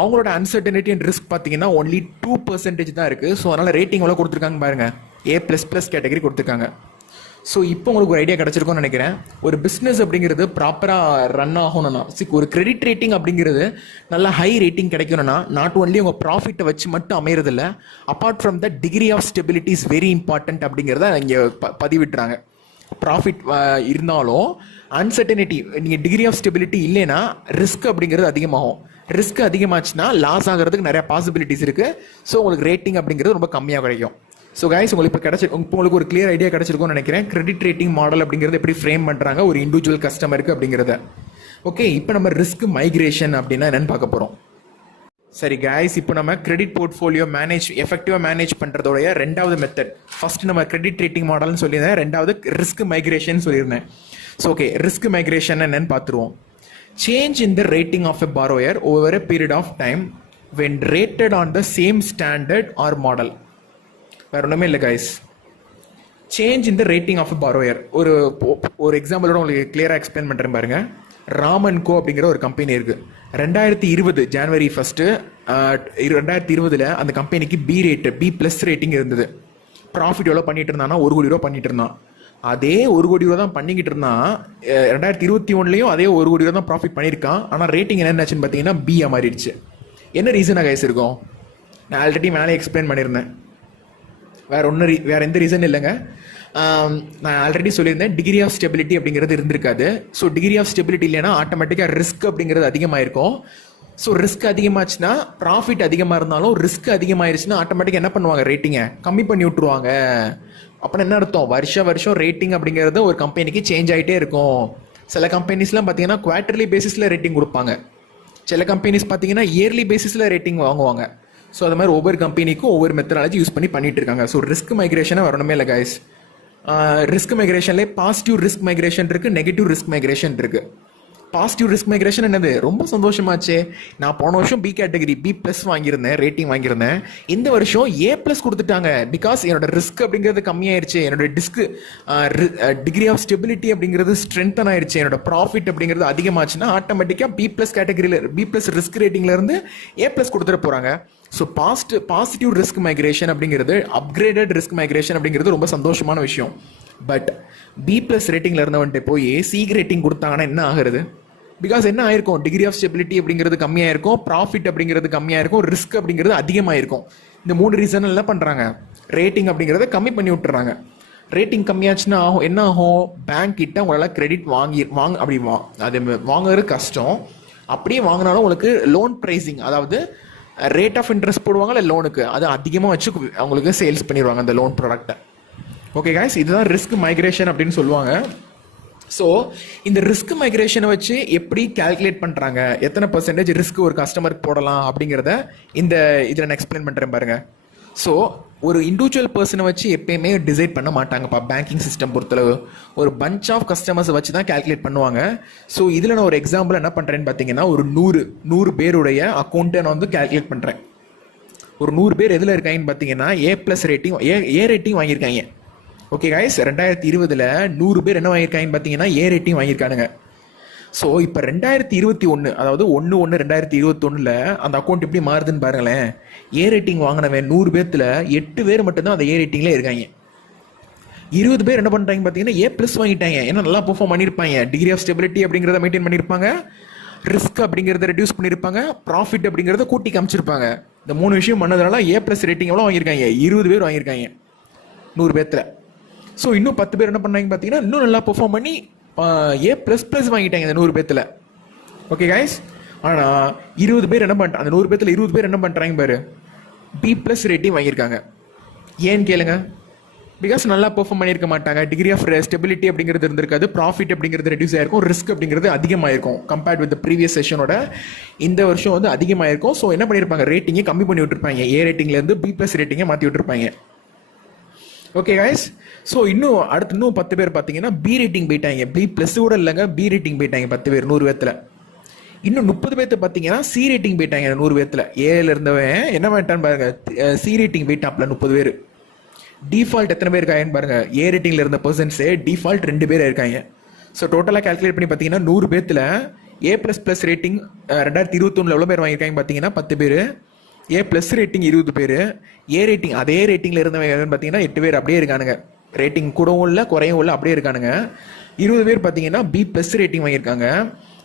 அவங்களோட அன்சர்டனிட்டி அண்ட் ரிஸ்க் பார்த்தீங்கன்னா ஒன்லி 2% தான் இருக்குது. ஸோ அதனால் ரேட்டிங் எவ்வளோ கொடுத்துருக்காங்க பாருங்கள், A++ கேட்டகரி கொடுத்துருக்காங்க. ஸோ இப்போ உங்களுக்கு ஒரு ஐடியா கிடச்சிருக்கும்னு நினைக்கிறேன். ஒரு பிஸ்னஸ் அப்படிங்கிறது ப்ராப்பராக ரன் ஆகணும்னா ஒரு கிரெடிட் ரேட்டிங் அப்படிங்கிறது நல்ல ஹை ரேட்டிங் கிடைக்கணும்னா நாட் ஒன்லி உங்கள் ப்ராஃபிட்டை வச்சு மட்டும் அமையறதில்ல, apart from the degree of stability is very important அப்படிங்கிறத இங்கே பதிவிட்டுறாங்க. ப்ராஃபிட் இருந்தாலும் அன்சர்டனிட்டி, நீங்கள் டிகிரி ஆஃப் ஸ்டெபிலிட்டி இல்லைன்னா ரிஸ்க் அப்படிங்கிறது அதிகமாகும். ரிஸ்க் அதிகமாச்சுன்னா லாஸ் ஆகிறதுக்கு நிறைய பாசிபிலிட்டிஸ் இருக்குது. ஸோ உங்களுக்கு ரேட்டிங் அப்படிங்கிறது ரொம்ப கம்மியாக கிடைக்கும். ஸோ கைஸ், உங்களுக்கு இப்போ உங்களுக்கு ஒரு கிளியர் ஐடியா கிடச்சிருக்கும்னு நினைக்கிறேன். கிரெடிட் ரேட்டிங் மாடல் அப்படிங்கிறது எப்படி ஃப்ரேம் பண்ணுறாங்க ஒரு இண்டிவிஜுவல் கஸ்டமருக்கு அப்படிங்கிறத. ஓகே, இப்போ நம்ம ரிஸ்க் மைக்ரேஷன் அப்படின்னா என்னன்னு பார்க்க போகிறோம். சரி கைஸ், இப்போ நம்ம கிரெடிட் போர்ட்ஃபோலியோ எஃபெக்டிவாக மேனேஜ் பண்ணுறதோடைய 2வது மெத்தட். ஃபர்ஸ்ட் நம்ம கிரெடிட் ரேட்டிங் மாடல்னு சொல்லியிருந்தேன், 2வது ரிஸ்க் மைக்ரேஷன் சொல்லியிருந்தேன். ஸோ ஓகே, ரிஸ்க் மைக்ரேஷன் என்னன்னு பார்த்துருவோம். Change in the rating of a borrower over a period of time when rated on the same standard or model. வேற ஒன்றுமே இல்லை guys. Change in the rating of borrower. ஒரு எக்ஸாம்பிளோட உங்களுக்கு கிளியராக எக்ஸ்பிளைன் பண்ணுறேன் பாருங்க. ராம் அண்ட் கோ அப்படிங்கிற ஒரு கம்பெனி இருக்குது. 2020 ஜனவரி 1 2020 அந்த கம்பெனிக்கு B+ ரேட்டிங் இருந்தது. ப்ராஃபிட் எவ்வளோ பண்ணிட்டு இருந்தான்னா 1 கோடி ரூபா பண்ணிட்டு இருந்தான். அதே 1 கோடி ரூபா தான் பண்ணிக்கிட்டு இருந்தான். 2021 அதே 1 கோடி ரூபா தான் ப்ராஃபிட் பண்ணியிருக்கான். ஆனால் ரேட்டிங் என்னச்சுன்னு பார்த்தீங்கன்னா B மாறிடுச்சு. என்ன ரீசனாக கைஸ் இருக்கும்? நான் ஆல்ரெடி மேலே எக்ஸ்பிளைன் பண்ணியிருந்தேன். வேற எந்த ரீசன் இல்லைங்க. நான் ஆல்ரெடி சொல்லியிருந்தேன், டிகிரி ஆஃப் ஸ்டெபிலிட்டி அப்படிங்கிறது இருந்திருக்காது. ஸோ டிகிரி ஆஃப் ஸ்டெபிலிட்டி இல்லைன்னா ஆட்டோமேட்டிக்காக ரிஸ்க் அப்படிங்கிறது அதிகமாக இருக்கும். ஸோ ரிஸ்க் அதிகமாச்சுன்னா ப்ராஃபிட் அதிகமாக இருந்தாலும் ரிஸ்க் அதிகமாயிருச்சுன்னா ஆட்டோமேட்டிக்காக என்ன பண்ணுவாங்க, ரேட்டிங்கை கம்மி பண்ணி விட்ருவாங்க. அப்புறம் என்ன அர்த்தம், வருஷம் ரேட்டிங் அப்படிங்கிறது ஒரு கம்பெனிக்கு சேஞ்ச் ஆகிட்டே இருக்கும். சில கம்பெனிஸ்லாம் பார்த்தீங்கன்னா குவார்டர்லி பேசிஸில் ரேட்டிங் கொடுப்பாங்க. சில கம்பெனிஸ் பார்த்தீங்கன்னா இயர்லி பேசிஸில் ரேட்டிங் வாங்குவாங்க. ஸோ அது மாதிரி ஒவ்வொரு கம்பெனிக்கும் ஒவ்வொரு மெத்தடாலஜி யூஸ் பண்ணிட்டு இருக்காங்க. ஸோ ரிஸ்க் மைக்ரேஷனை வரணுமே இல்லை கைஸ். ரிஸ்க் மைக்ரேஷன்லேயே பாசிட்டிவ் ரிஸ்க் மைக்ரேஷன் இருக்குது, நெகட்டிவ் ரிஸ்க் மைக்ரேஷன் இருக்குது. பாசிட்டிவ் ரிஸ்க் மைக்ரேஷன் என்னது, ரொம்ப சந்தோஷமாச்சே. நான் போன வருஷம் B கேட்டகரி B+ வாங்கியிருந்தேன், ரேட்டிங் வாங்கியிருந்தேன். இந்த வருஷம் A+ கொடுத்துட்டாங்க. பிகாஸ் என்னோட ரிஸ்க் அப்படிங்கிறது கம்மியாயிருச்சு, என்னோட டிகிரி ஆஃப் ஸ்டெபிலிட்டி அப்படிங்கிறது ஸ்ட்ரென்தன் ஆயிடுச்சு, என்னோட ப்ராஃபிட் அப்படிங்கிறது அதிகமாச்சுன்னா ஆட்டோமேட்டிக்காக B+ கேட்டகரியில் B+ ரிஸ்க் ரேட்டிங்லேருந்து A+ கொடுத்துட போகிறாங்க. ஸோ பாசிட்டிவ் ரிஸ்க் மைக்ரேஷன் அப்படிங்கிறது அப்கிரேடட் ரிஸ்க் மைக்ரேஷன் அப்படிங்கிறது ரொம்ப சந்தோஷமான விஷயம். பட் பி ப்ளஸ் ரேட்டிங்கில் இருந்தவன்ட்டு போய் சி ரேட்டிங் கொடுத்தாங்கன்னா என்ன ஆகுறது? பிகாஸ் என்ன ஆயிருக்கும், டிகிரி ஆஃப் ஸ்டெபிலிட்டி அப்படிங்கிறது கம்மியாக இருக்கும், ப்ராஃபிட் அப்படிங்கிறது கம்மியாக இருக்கும், ரிஸ்க் அப்படிங்கிறது அதிகமாக இருக்கும். இந்த 3 ரீசன் என்ன பண்ணுறாங்க, ரேட்டிங் அப்படிங்கிறத கம்மி பண்ணி விட்டுறாங்க. ரேட்டிங் கம்மியாச்சுன்னா ஆகும் என்ன ஆகும், பேங்க் கிட்ட உங்களால் கிரெடிட் அது வாங்குறது கஷ்டம். அப்படியே வாங்கினாலும் உங்களுக்கு லோன் ப்ரைஸிங், அதாவது ரேட் ஆஃப் இன்ட்ரெஸ்ட் போடுவாங்கல்ல லோனுக்கு, அது அதிகமாக வச்சு அவங்களுக்கு சேல்ஸ் பண்ணிடுவாங்க அந்த லோன் ப்ராடக்ட்டை. ஓகே காய்ஸ், இதுதான் ரிஸ்க் மைக்ரேஷன் அப்படின்னு சொல்லுவாங்க. ஸோ இந்த ரிஸ்க் மைக்ரேஷனை வச்சு எப்படி கால்குலேட் பண்ணுறாங்க, எத்தனை பர்சன்டேஜ் ரிஸ்க் ஒரு கஸ்டமருக்கு போடலாம் அப்படிங்கிறத இந்த இதில் நான் எக்ஸ்பிளைன் பண்ணுறேன் பாருங்க. ஸோ ஒரு இண்டிவிஜுவல் பர்சனை வச்சு எப்பயுமே டிசைட் பண்ண மாட்டாங்கப்பா பேங்கிங் சிஸ்டம் பொறுத்தளவு. ஒரு பஞ்ச் ஆஃப் கஸ்டமர்ஸை வச்சு தான் கால்குலேட் பண்ணுவாங்க. ஸோ இதில் நான் ஒரு எக்ஸாம்பிள் என்ன பண்ணுறேன்னு பார்த்தீங்கன்னா, ஒரு 100 பேருடைய அக்கௌண்ட்டை நான் வந்து கால்குலேட் பண்ணுறேன். ஒரு 100 பேர் எதில் இருக்காங்கன்னு பார்த்தீங்கன்னா A+ ரேட்டிங் ஏ ரேட்டிங் வாங்கியிருக்காங்க. ஓகே காய்ஸ், 2020 100 பேர் என்ன வாங்கியிருக்காங்கன்னு பார்த்தீங்கன்னா ஏ ரேட்டிங் வாங்கியிருக்கானுங்க. ஸோ இப்போ 2021, அதாவது 1/1/2021 அந்த அக்கௌண்ட் எப்படி மாறுதுன்னு பாருங்களேன். ஏ ரேட்டிங் வாங்கினவன் 100 பேர்த்துல 8 பேர் மட்டும்தான் அந்த ஏ ரேட்டிங்ல இருக்காங்க. 20 பேர் என்ன பண்ணுறாங்க பார்த்தீங்கன்னா A+ வாங்கிட்டாங்க. ஏன்னா நல்லா பெர்ஃபார்ம் பண்ணியிருப்பாங்க, டிகிரி ஆஃப் ஸ்டெபிலிட்டி அப்படிங்கிறத மெயின்டைன் பண்ணியிருப்பாங்க, ரிஸ்க் அப்படிங்கிறத ரெடியூஸ் பண்ணியிருப்பாங்க, ப்ராஃபிட் அப்படிங்கிறத கூட்டி காமிச்சிருப்பாங்க. இந்த 3 விஷயம் பண்ணதுனால A+ ரேட்டிங் எவ்வளோ வாங்கியிருக்காங்க, 20 பேர் வாங்கியிருக்காங்க 100 பேர்த்துல. ஸோ இன்னும் 10 பேர் என்ன பண்ணாங்க பார்த்தீங்கன்னா இன்னும் நல்லா பெர்ஃபார்ம் பண்ணி A++ வாங்கிட்டாங்க இந்த 100 பேர்த்துல. ஓகே கைஸ், ஆனால் 20 பேர் என்ன பண்ணிட்டாங்க, அந்த 100 பேர்த்துல 20 பேர் என்ன பண்ணுறாங்க பாரு, B+ ரேட்டிங் வாங்கியிருக்காங்க. ஏன்னு கேளுங்க, பிகாஸ் நல்லா பெர்ஃபார்ம் பண்ணியிருக்க மாட்டாங்க, டிகிரி ஆஃப் ஸ்டெபிலிட்டி அப்படிங்கிறது இருந்திருக்காது, ப்ராஃபிட் அப்படிங்கிறது ரெடியூஸ் ஆயிருக்கும், ரிஸ்க் அப்படிங்கிறது அதிகமாயிருக்கும். கம்பேர்ட் வித் ப்ரீவியஸ் செஷனோட இந்த வருஷம் வந்து அதிகமாயிருக்கும். ஸோ என்ன பண்ணியிருப்பாங்க, ரேட்டிங்கை கம்மி பண்ணி விட்டுருப்பாங்க, ஏ ரேட்டிங்லேருந்து B+ ரேட்டிங்கை மாற்றி விட்டுருப்பாங்க. ஓகே கைஸ், ஸோ இன்னும் 10 பேர் பார்த்தீங்கன்னா பி ரேட்டிங் போயிட்டாங்க. B+ கூட இல்லைங்க, பி ரேட்டிங் போயிட்டாங்க 10 பேர் 100 பேர்த்துல. இன்னும் 30 பேர்த்து பார்த்தீங்கன்னா சி ரேட்டிங் போயிட்டாங்க 100 பேர்த்துல. ஏல இருந்தவன் என்ன பண்ணிட்டான்னு பாருங்க, சி ரேட்டிங் போயிட்டாப்ல 30 பேர். டிஃபால்ட் எத்தனை பேர் இருக்காங்கன்னு பாருங்க, ஏ ரேட்டிங்ல இருந்த பர்சன்ஸே டிஃபால்ட் 2 பேர் இருக்காங்க. ஸோ டோட்டலாக கால்குலேட் பண்ணி பார்த்தீங்கன்னா 100 பேர்த்துல A++ ரேட்டிங் 2021 எவ்வளோ பேர் வாங்கியிருக்காங்க பார்த்தீங்கன்னா 10 பேர், A+ ரேட்டிங் 20 பேர், ஏ ரேட்டிங் அதே ரேட்டிங்ல இருந்தவங்க பார்த்தீங்கன்னா 8 பேர் அப்படியே இருக்கானுங்க. ரேட்டிங் கூடவும் இல்லை குறையும் இல்லை, அப்படியே இருக்கானுங்க. 20 பேர் பார்த்தீங்கன்னா B+ ரேட்டிங் வாங்கியிருக்காங்க.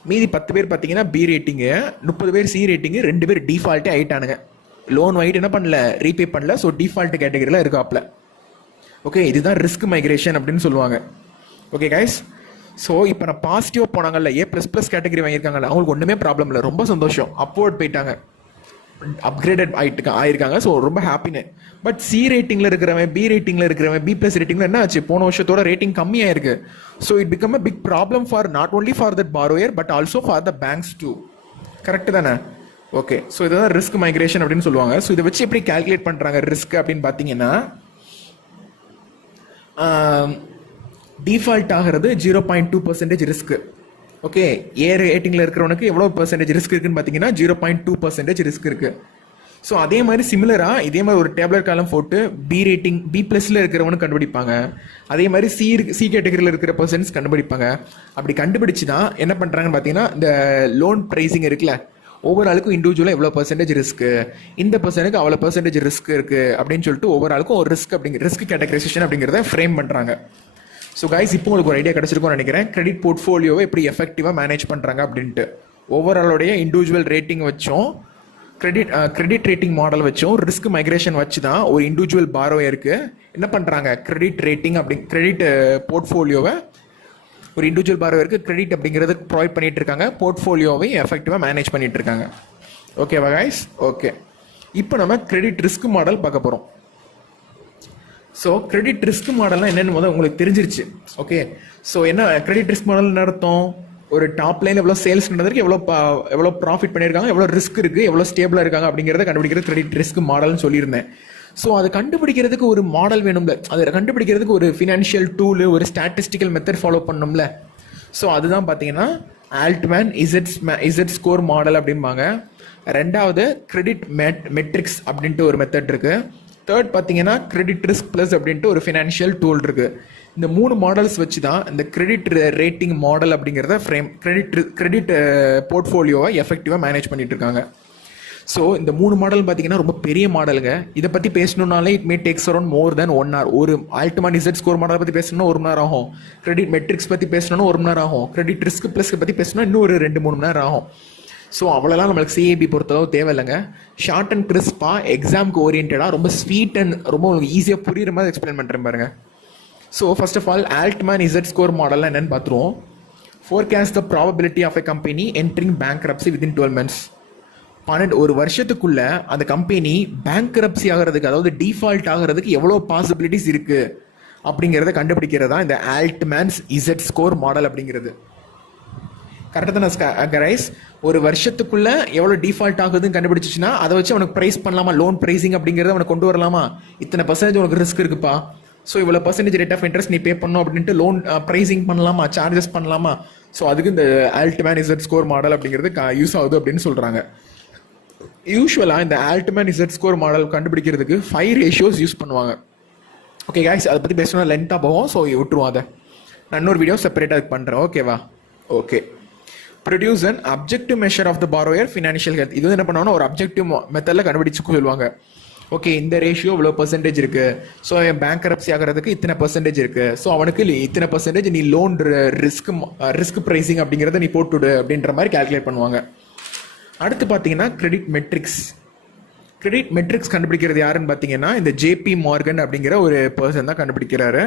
மீதி 10 பேர் பார்த்தீங்கன்னா பி ரேட்டிங்கு, 30 பேர் சி ரேட்டிங்கு, 2 பேர் டிஃபால்ட்டே ஆயிட்டானுங்க. லோன் வாங்கிட்டு என்ன பண்ணல, ரீபே பண்ணல. ஸோ டிஃபால்ட் கேட்டகரியில் இருக்காப்ல. ஓகே, இதுதான் ரிஸ்க் மைக்ரேஷன் அப்படின்னு சொல்லுவாங்க. ஓகே கைஸ், ஸோ இப்போ நான் பாசிட்டிவாக போனாங்கல்ல, A++ கேட்டகரி வாங்கியிருக்காங்கல்ல, அவங்களுக்கு ஒன்றுமே ப்ராப்ளம் இல்லை, ரொம்ப சந்தோஷம், அப்வர்ட் போயிட்டாங்க, அப்கிரேடட் ஆயிருக்காங்க. ஸோ ரொம்ப ஹாப்பின்னு. பட் சி ரேட்டிங்ல இருக்கிறவன், பி ரேட்டிங்ல இருக்கிறவன், B+ ரேட்டிங்ல என்ன ஆச்சு, போன வருஷத்தோட ரேட்டிங் கம்மியாக இருக்கு. So it become a big problem for not only for that borrower but also for the banks too. Correct தானே? ஓகே, ஸோ இதுதான் ரிஸ்க் மைக்ரேஷன் அப்படின்னு சொல்லுவாங்க. ஸோ இதை வச்சு எப்படி கால்குலேட் பண்ணுறாங்க ரிஸ்க் அப்படின்னு பார்த்தீங்கன்னா, டிஃபால்ட் ஆகிறது 0.2% ரிஸ்க். ஓகே, ஏ ரேட்டிங்ல இருக்கிறவனுக்கு எவ்வளோ பர்சன்டேஜ் ரிஸ்க் இருக்குன்னு பார்த்தீங்கன்னா 0.2% ரிஸ்க் இருக்கு. ஸோ அதே மாதிரி சிமிலராக இதே மாதிரி ஒரு டேப்லெட் காலம் போட்டு பி ரேட்டிங் B+ல இருக்கிறவனுக்கு கண்டுபிடிப்பாங்க. அதே மாதிரி சி கேட்டகரியில் இருக்கிற பர்சன்ஸ் கண்டுபிடிப்பாங்க. அப்படி கண்டுபிடிச்சு தான் என்ன பண்ணுறாங்கன்னு பார்த்தீங்கன்னா, இந்த லோன் ப்ரைஸிங் இருக்குல்ல, ஒவ்வொரு ஆளுக்கும் இண்டிவிஜுவலாக எவ்வளோ பர்சன்டேஜ் ரிஸ்க்கு, இந்த பர்சனுக்கு அவ்வளோ பர்சன்டேஜ் ரிஸ்க் இருக்குது அப்படின்னு சொல்லிட்டு ஒவ்வொரு ஆளுக்கும் ஒரு ரிஸ்க் கேட்டகரைசேஷன் அப்படிங்கிறத ஃப்ரேம் பண்ணுறாங்க. ஸோ கைஸ், இப்போ உங்களுக்கு ஒரு ஐடியா கிடச்சிருக்கும்னு நினைக்கிறேன், கிரெடிட் போர்ட்ஃபோலியோவை எப்படி எஃபெக்டிவாக மேனேஜ் பண்ணுறாங்க அப்படின்ட்டு. ஓவராலோடைய இண்டிவிஜுவல் ரேட்டிங் வச்சும் கிரெடிட் ரேட்டிங் மாடல் வச்சும் ரிஸ்க் மைக்ரேஷன் வச்சு தான் ஒரு இண்டிவிஜுவல் பாரோயருக்கு என்ன பண்ணுறாங்க, கிரெடிட் போர்ட்ஃபோலியோவை ஒரு இண்டிவிஜுவல் பாரோயருக்கு கிரெடிட் அப்படிங்கிறது ப்ரொவைட் பண்ணிட்டு இருக்காங்க, போர்ட்ஃபோலியோவை எஃபெக்டிவாக மேனேஜ் பண்ணிட்டு இருக்காங்க. ஓகேவா கைஸ்? ஓகே, இப்போ நம்ம கிரெடிட் ரிஸ்க் மாடல் பார்க்க போகிறோம். ஸோ கிரெடிட் ரிஸ்க் மாடல்லாம் என்னென்னு முதல்ல உங்களுக்கு தெரிஞ்சிருச்சு. ஓகே, ஸோ என்ன கிரெடிட் ரிஸ்க் மாடல் அர்த்தம், ஒரு டாப் லைன் எவ்வளோ சேல்ஸ் நடந்திருக்கு, எவ்வளோ ப்ராஃபிட் பண்ணியிருக்காங்க, எவ்வளோ ரிஸ்க் இருக்குது, எவ்வளோ ஸ்டேபிளாக இருக்காங்க அப்படிங்கிறத கண்டுபிடிக்கிறது கிரெடிட் ரிஸ்க் மாடல்னு சொல்லியிருந்தேன். ஸோ அதை கண்டுபிடிக்கிறதுக்கு ஒரு மாடல் வேணும்ல, அதை கண்டுபிடிக்கிறதுக்கு ஒரு ஃபினான்ஷியல் டூலு, ஒரு ஸ்டாட்டிஸ்டிக்கல் மெத்தட் ஃபாலோ பண்ணணும்ல. ஸோ அதுதான் பார்த்தீங்கன்னா ஆல்ட்மேன் இசட் ஸ்கோர் மாடல் அப்படிம்பாங்க. ரெண்டாவது கிரெடிட் மெட்ரிக்ஸ் அப்படின்ட்டு ஒரு மெத்தட் இருக்குது. தேர்ட் பார்த்தீங்கன்னா கிரெடிட் ரிஸ்க் ப்ளஸ் அப்படின்ட்டு ஒரு ஃபினான்ஷியல் டூல் இருக்குது. இந்த 3 மாடல்ஸ் வச்சு தான் இந்த கிரெடிட் ரேட்டிங் மாடல் அப்படிங்கிறத கிரெடிட் போர்ட்ஃபோலியோவை எஃபெக்டிவாக மேனேஜ் பண்ணிட்டு இருக்காங்க. ஸோ இந்த 3 மாடல் பார்த்தீங்கன்னா ரொம்ப பெரிய மாடலுங்க. இதை பற்றி பேசணுன்னாலே it may takes around more than 1 hour. ஒரு ஆல்ட்மேன் இசட் ஸ்கோர் மாடலை பற்றி பேசணும்னா 1 மணி நேரம் ஆகும். கிரெடிட் மெட்ரிக்ஸ் பற்றி பேசணும்னா 1 மணி நேரம் ஆகும். கிரெடிட் ரிஸ்க் ப்ளஸ் பற்றி பேசணும்னா இன்னும் ஒரு 2-3 மணி நேரம் ஆகும். ஸோ அவ்வளோலாம் நம்மளுக்கு சிஏபி பொறுத்தளவு தேவையில்லைங்க. ஷார்ட் அண்ட் கிறிஸ்பாக எக்ஸாமுக்கு ஓரியன்டாக ரொம்ப ஸ்வீட் அண்ட் ரொம்ப உங்களுக்கு ஈஸியாக புரியுற மாதிரி எக்ஸ்பிளைன் பண்ணுறேன் பாருங்க. So first of all Altman Z score மாடல்லாம் என்னென்னு பார்த்துருவோம். Forecast the probability of a company entering bankruptcy within 12 months. ஒரு வருஷத்துக்குள்ள அந்த கம்பெனி பேங்க்ரப்சி ஆகிறதுக்கு, அதாவது டிஃபால்ட் ஆகிறதுக்கு எவ்வளோ பாசிபிலிட்டிஸ் இருக்கு அப்படிங்கிறத கண்டுபிடிக்கிறது தான் இந்த ஆல்ட்மேன்ஸ் இசட் ஸ்கோர் மாடல் அப்படிங்கிறது. கரெக்டாக தானே கைஸ்? ஒரு வருஷத்துக்குள்ள எவ்வளோ டிஃபால்ட் ஆகுதுன்னு கண்டுபிடிச்சிச்சுன்னா அதை வச்சு அவனுக்கு ப்ரைஸ் பண்ணலாமா, லோன் ப்ரைஸிங் அப்படிங்கிறத அவனுக்கு கொண்டு வரலாமா. இத்தனை பர்சன்டேஜ் உனக்கு ரிஸ்க் இருக்குப்பா, ஸோ இவ்வளோ பர்சன்டேஜ் ரேட் ஆஃப் இன்ட்ரெஸ்ட் நீ பே பண்ணணும் அப்படின்ட்டு லோன் ப்ரைஸிங் பண்ணலாமா, சார்ஜஸ் பண்ணலாமா. ஸோ அதுக்கு இந்த ஆல்ட்மேன் இசட் ஸ்கோர் மாடல் அப்படிங்கிறது யூஸ் ஆகுது அப்படின்னு சொல்கிறாங்க. யூஸ்வலாக இந்த ஆல்ட்மேன் இசட் ஸ்கோர் மாடல் கண்டுபிடிக்கிறதுக்கு 5 ratios யூஸ் பண்ணுவாங்க. ஓகே கைஸ், அதை பற்றி பேசணும்னா லென்த்தாக போகும், ஸோ விட்டுருவோம். அதை நான் இன்னொரு வீடியோ செப்பரேட்டாக அதுக்கு பண்ணுறேன். ஓகேவா? Okay. Produce an objective measure of the borrower financial health. இது என்ன பண்ணுவாங்கன்னா ஒரு அப்ஜெக்டிவ் மெத்தடில் கண்டுபிடிச்சு சொல்லுவாங்க. ஓகே, இந்த ரேஷியோ இவ்வளோ பர்சன்டேஜ் இருக்கு, ஸோ என் பேங்க்ரப்சி ஆகிறதுக்கு இத்தனை பர்சன்டேஜ் இருக்கு, ஸோ அவனுக்கு இத்தனை பர்சன்டேஜ் நீ லோன் ரிஸ்க் ப்ரைஸிங் அப்படிங்கிறத நீ போட்டுடு அப்படின்ற மாதிரி கால்குலேட் பண்ணுவாங்க. அடுத்து பார்த்தீங்கன்னா கிரெடிட் மெட்ரிக்ஸ். கிரெடிட் மெட்ரிக்ஸ் கண்டுபிடிக்கிறது யாருன்னு பார்த்தீங்கன்னா இந்த ஜேபி மார்கன் அப்படிங்கிற ஒரு பர்சன் தான் கண்டுபிடிக்கிறாரு.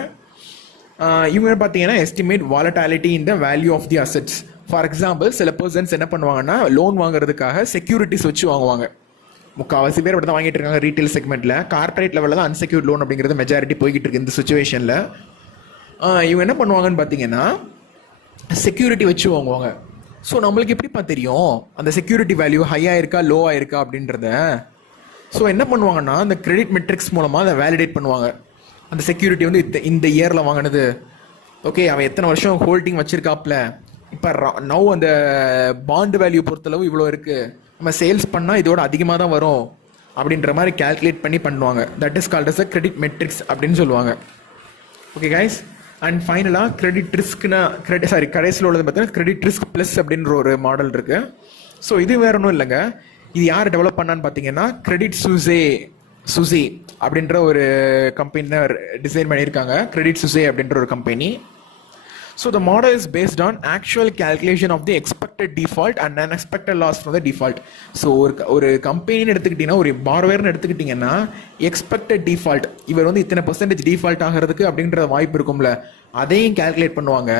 இவங்க பார்த்தீங்கன்னா estimate volatility in the value of the assets. For example, சில பர்சன்ஸ் என்ன பண்ணுவாங்கன்னா லோன் வாங்குறதுக்காக செக்யூரிட்டிஸ் வச்சு வாங்குவாங்க. முக்கால்வாசி பேர் அப்படி தான் வாங்கிட்டு இருக்காங்க ரீட்டைல் செக்மெண்ட்டில். கார்பரேட் லெவலில் தான் அன்செக்யூர்ட் லோன் அப்படிங்கிறது மெஜாரிட்டி போய்கிட்டு இருக்கு இந்த சுச்சுவேஷனில். இவங்க என்ன பண்ணுவாங்கன்னு பார்த்தீங்கன்னா செக்யூரிட்டி வச்சு வாங்குவாங்க. ஸோ நம்மளுக்கு எப்படிப்பா தெரியும் அந்த செக்யூரிட்டி வேல்யூ ஹையாக இருக்கா லோவாக இருக்கா அப்படின்றத? ஸோ என்ன பண்ணுவாங்கன்னா அந்த கிரெடிட் மெட்ரிக்ஸ் மூலமாக அதை வேலிடேட் பண்ணுவாங்க. அந்த செக்யூரிட்டி வந்து இந்த இயரில் வாங்கினது, ஓகே அவன் எத்தனை வருஷம் ஹோல்டிங் வச்சிருக்காப்ல, இப்போ நவ் அந்த பாண்ட் வேல்யூ பொறுத்தளவு இவ்வளோ இருக்குது, நம்ம சேல்ஸ் பண்ணால் இதோட அதிகமாக தான் வரும் அப்படின்ற மாதிரி கால்குலேட் பண்ணி பண்ணுவாங்க. That is called as a credit matrix அப்படின்னு சொல்லுவாங்க. ஓகே கைஸ், அண்ட் ஃபைனலாக கிரெடிட் ரிஸ்க்னா கடைசியில் உள்ளது பார்த்தீங்கன்னா கிரெடிட் ரிஸ்க் ப்ளஸ் அப்படின்ற ஒரு மாடல் இருக்குது. ஸோ இது வேற ஒன்றும் இல்லைங்க, இது யார் டெவலப் பண்ணான்னு பார்த்தீங்கன்னா கிரெடிட் சுசே அப்படின்ற ஒரு கம்பெனி தான் டிசைன் பண்ணியிருக்காங்க. கிரெடிட் சுசே அப்படின்ற ஒரு company. So the model is based on actual calculation of the expected default and unexpected loss from the default. So ஒரு கம்பெனின்னு எடுத்துக்கிட்டீங்கன்னா, ஒரு பார்வேர்னு எடுத்துக்கிட்டீங்கன்னா எக்ஸ்பெக்டட் டிஃபால்ட், இவர் வந்து இத்தனை பர்சன்டேஜ் டிஃபால்ட் ஆகிறதுக்கு அப்படின்ற வாய்ப்பு இருக்கும்ல, அதையும் கால்குலேட் பண்ணுவாங்க.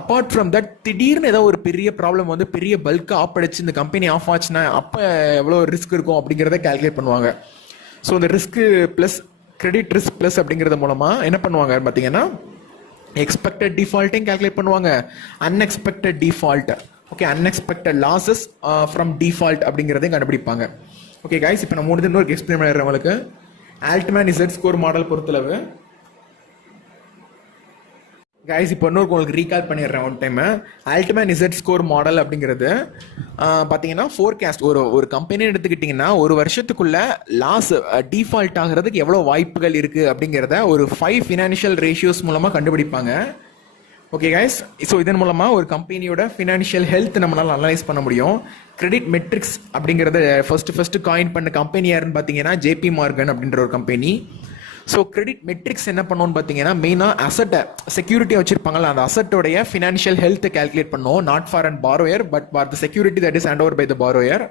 அப்பார்ட் ஃப்ரம் தட் திடீர்னு ஏதோ ஒரு பெரிய ப்ராப்ளம் வந்து பெரிய பல்காக ஆஃப் அடிச்சு இந்த கம்பெனி ஆஃப் ஆச்சுன்னா அப்போ எவ்வளோ ரிஸ்க் இருக்கும் அப்படிங்கிறத கால்குலேட் பண்ணுவாங்க. ஸோ இந்த risk plus credit risk plus அப்படிங்கிறது மூலமாக என்ன பண்ணுவாங்க பார்த்தீங்கன்னா எக்ஸ்பெக்டட் டிஃபால்ட்டையும் கால்குலேட் பண்ணுவாங்க, unexpected default, okay unexpected losses from default அப்படிங்கிறதையும் கண்டுபிடிப்பாங்க. ஓகே கைஸ், இப்போ நான் இன்னொரு எக்ஸ்பிளைன் பண்ணிடுறேன் உங்களுக்கு. ஆல்ட்மேன் இசட் ஸ்கோர் மாடல் பொறுத்தளவு கைஸ் இப்போ இன்னொரு உங்களுக்கு ரீகால் பண்ணிடுறேன் one time. Altman Z score model அப்படிங்கிறது பார்த்தீங்கன்னா ஃபோர்காஸ்ட், ஒரு கம்பெனி எடுத்துக்கிட்டிங்கன்னா ஒரு வருஷத்துக்குள்ள லாஸ் டிஃபால்ட் ஆகிறதுக்கு எவ்வளோ வாய்ப்புகள் இருக்குது அப்படிங்கிறத ஒரு 5 ஃபினான்ஷியல் ரேஷியோஸ் மூலமாக கண்டுபிடிப்பாங்க. ஓகே கைஸ், ஸோ இதன் மூலமாக ஒரு கம்பெனியோட ஃபினான்ஷியல் ஹெல்த் நம்மளால் அனலைஸ் பண்ண முடியும். கிரெடிட் மெட்ரிக்ஸ் அப்படிங்கிறத ஃபர்ஸ்ட் காயின் பண்ண கம்பெனி யாருன்னு பார்த்தீங்கன்னா ஜேபி மார்கன் அப்படின்ற ஒரு கம்பெனி. ஸோ கிரெடிட் மெட்ரிக்ஸ் என்ன பண்ணுவோம்னு பார்த்தீங்கன்னா மெயினாக அசட்டை செக்யூரிட்டியாக வச்சிருப்பாங்கல்ல, அந்த அசட்டோடைய ஃபினான்ஷியல் ஹெல்த்தை கால்குலேட் பண்ணுவோம். Not for and borrower but for the security that is hand over by the borrower.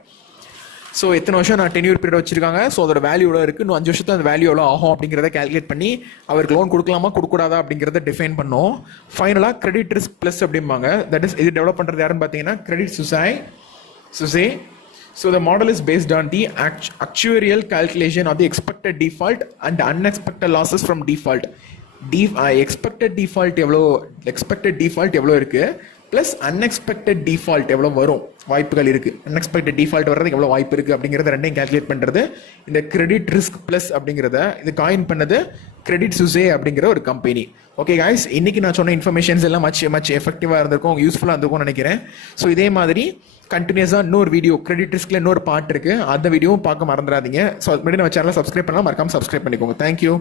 So எத்தனை வருஷம் நான் டென்யூர் பீரியட் வச்சிருக்காங்க, ஸோ அதோட வேல்யூ எவ்வளோ இருக்குது, இன்னும் 5 வருஷத்துல அந்த வேல்யூ எவ்வளோ ஆகும் அப்படிங்கிறத கால்குலேட் பண்ணி அவருக்கு லோன் கொடுக்கலாமா கொடுக்கூடாதா அப்படிங்கிறத டிஃபைன் பண்ணோம். ஃபைனலாக கிரெடிட் ரிஸ்க் ப்ளஸ் அப்படிம்பாங்க. தட் இஸ் இது டெவலப் பண்ணுறது யாருன்னு பார்த்தீங்கன்னா credit சுசே. So the model is based on the actuarial calculation of the expected default and unexpected losses from default. Expected default எவ்வளோ இருக்கு ப்ளஸ் அன்எக்ஸ்பெக்டட் டிஃபால்ட் எவ்வளோ வரும் வாய்ப்புகள் இருக்குது, அன்எக்ஸ்பெக்டட் டிஃபால்ட் வர்றதுக்கு எவ்வளோ வாய்ப்பு இருக்குது அப்படிங்கிறத ரெண்டையும் கால்குலேட் பண்ணுறது இந்த கிரெடிட் ரிஸ்க் ப்ளஸ் அப்படிங்கிறத இது காயின் பண்ணது கிரெடிட் சுசே அப்படிங்கிற ஒரு கம்பெனி. ஓகே காய்ஸ், இன்னைக்கு நான் சொன்ன இன்ஃபர்மேஷன்ஸ் எல்லாம் மச் எஃபெக்டிவாக இருந்திருக்கும், யூஸ்ஃபுல்லாக இருந்திருக்கும்னு நினைக்கிறேன். ஸோ இதே மாதிரி கண்டினியூஸாக இன்னொரு வீடியோ கிரெடிட் ரிஸ்க்ல இன்னொரு பார்ட் இருக்குது, அந்த வீடியோவும் பார்க்க மறந்துடாதீங்க. ஸோ அதுக்கு முன்னாடி நம்ம சேனலை சப்ஸ்கிரைப் பண்ணலாம், மறக்காமல் சப்ஸ்கிரைப் பண்ணிக்கோங்க. தேங்க்யூ.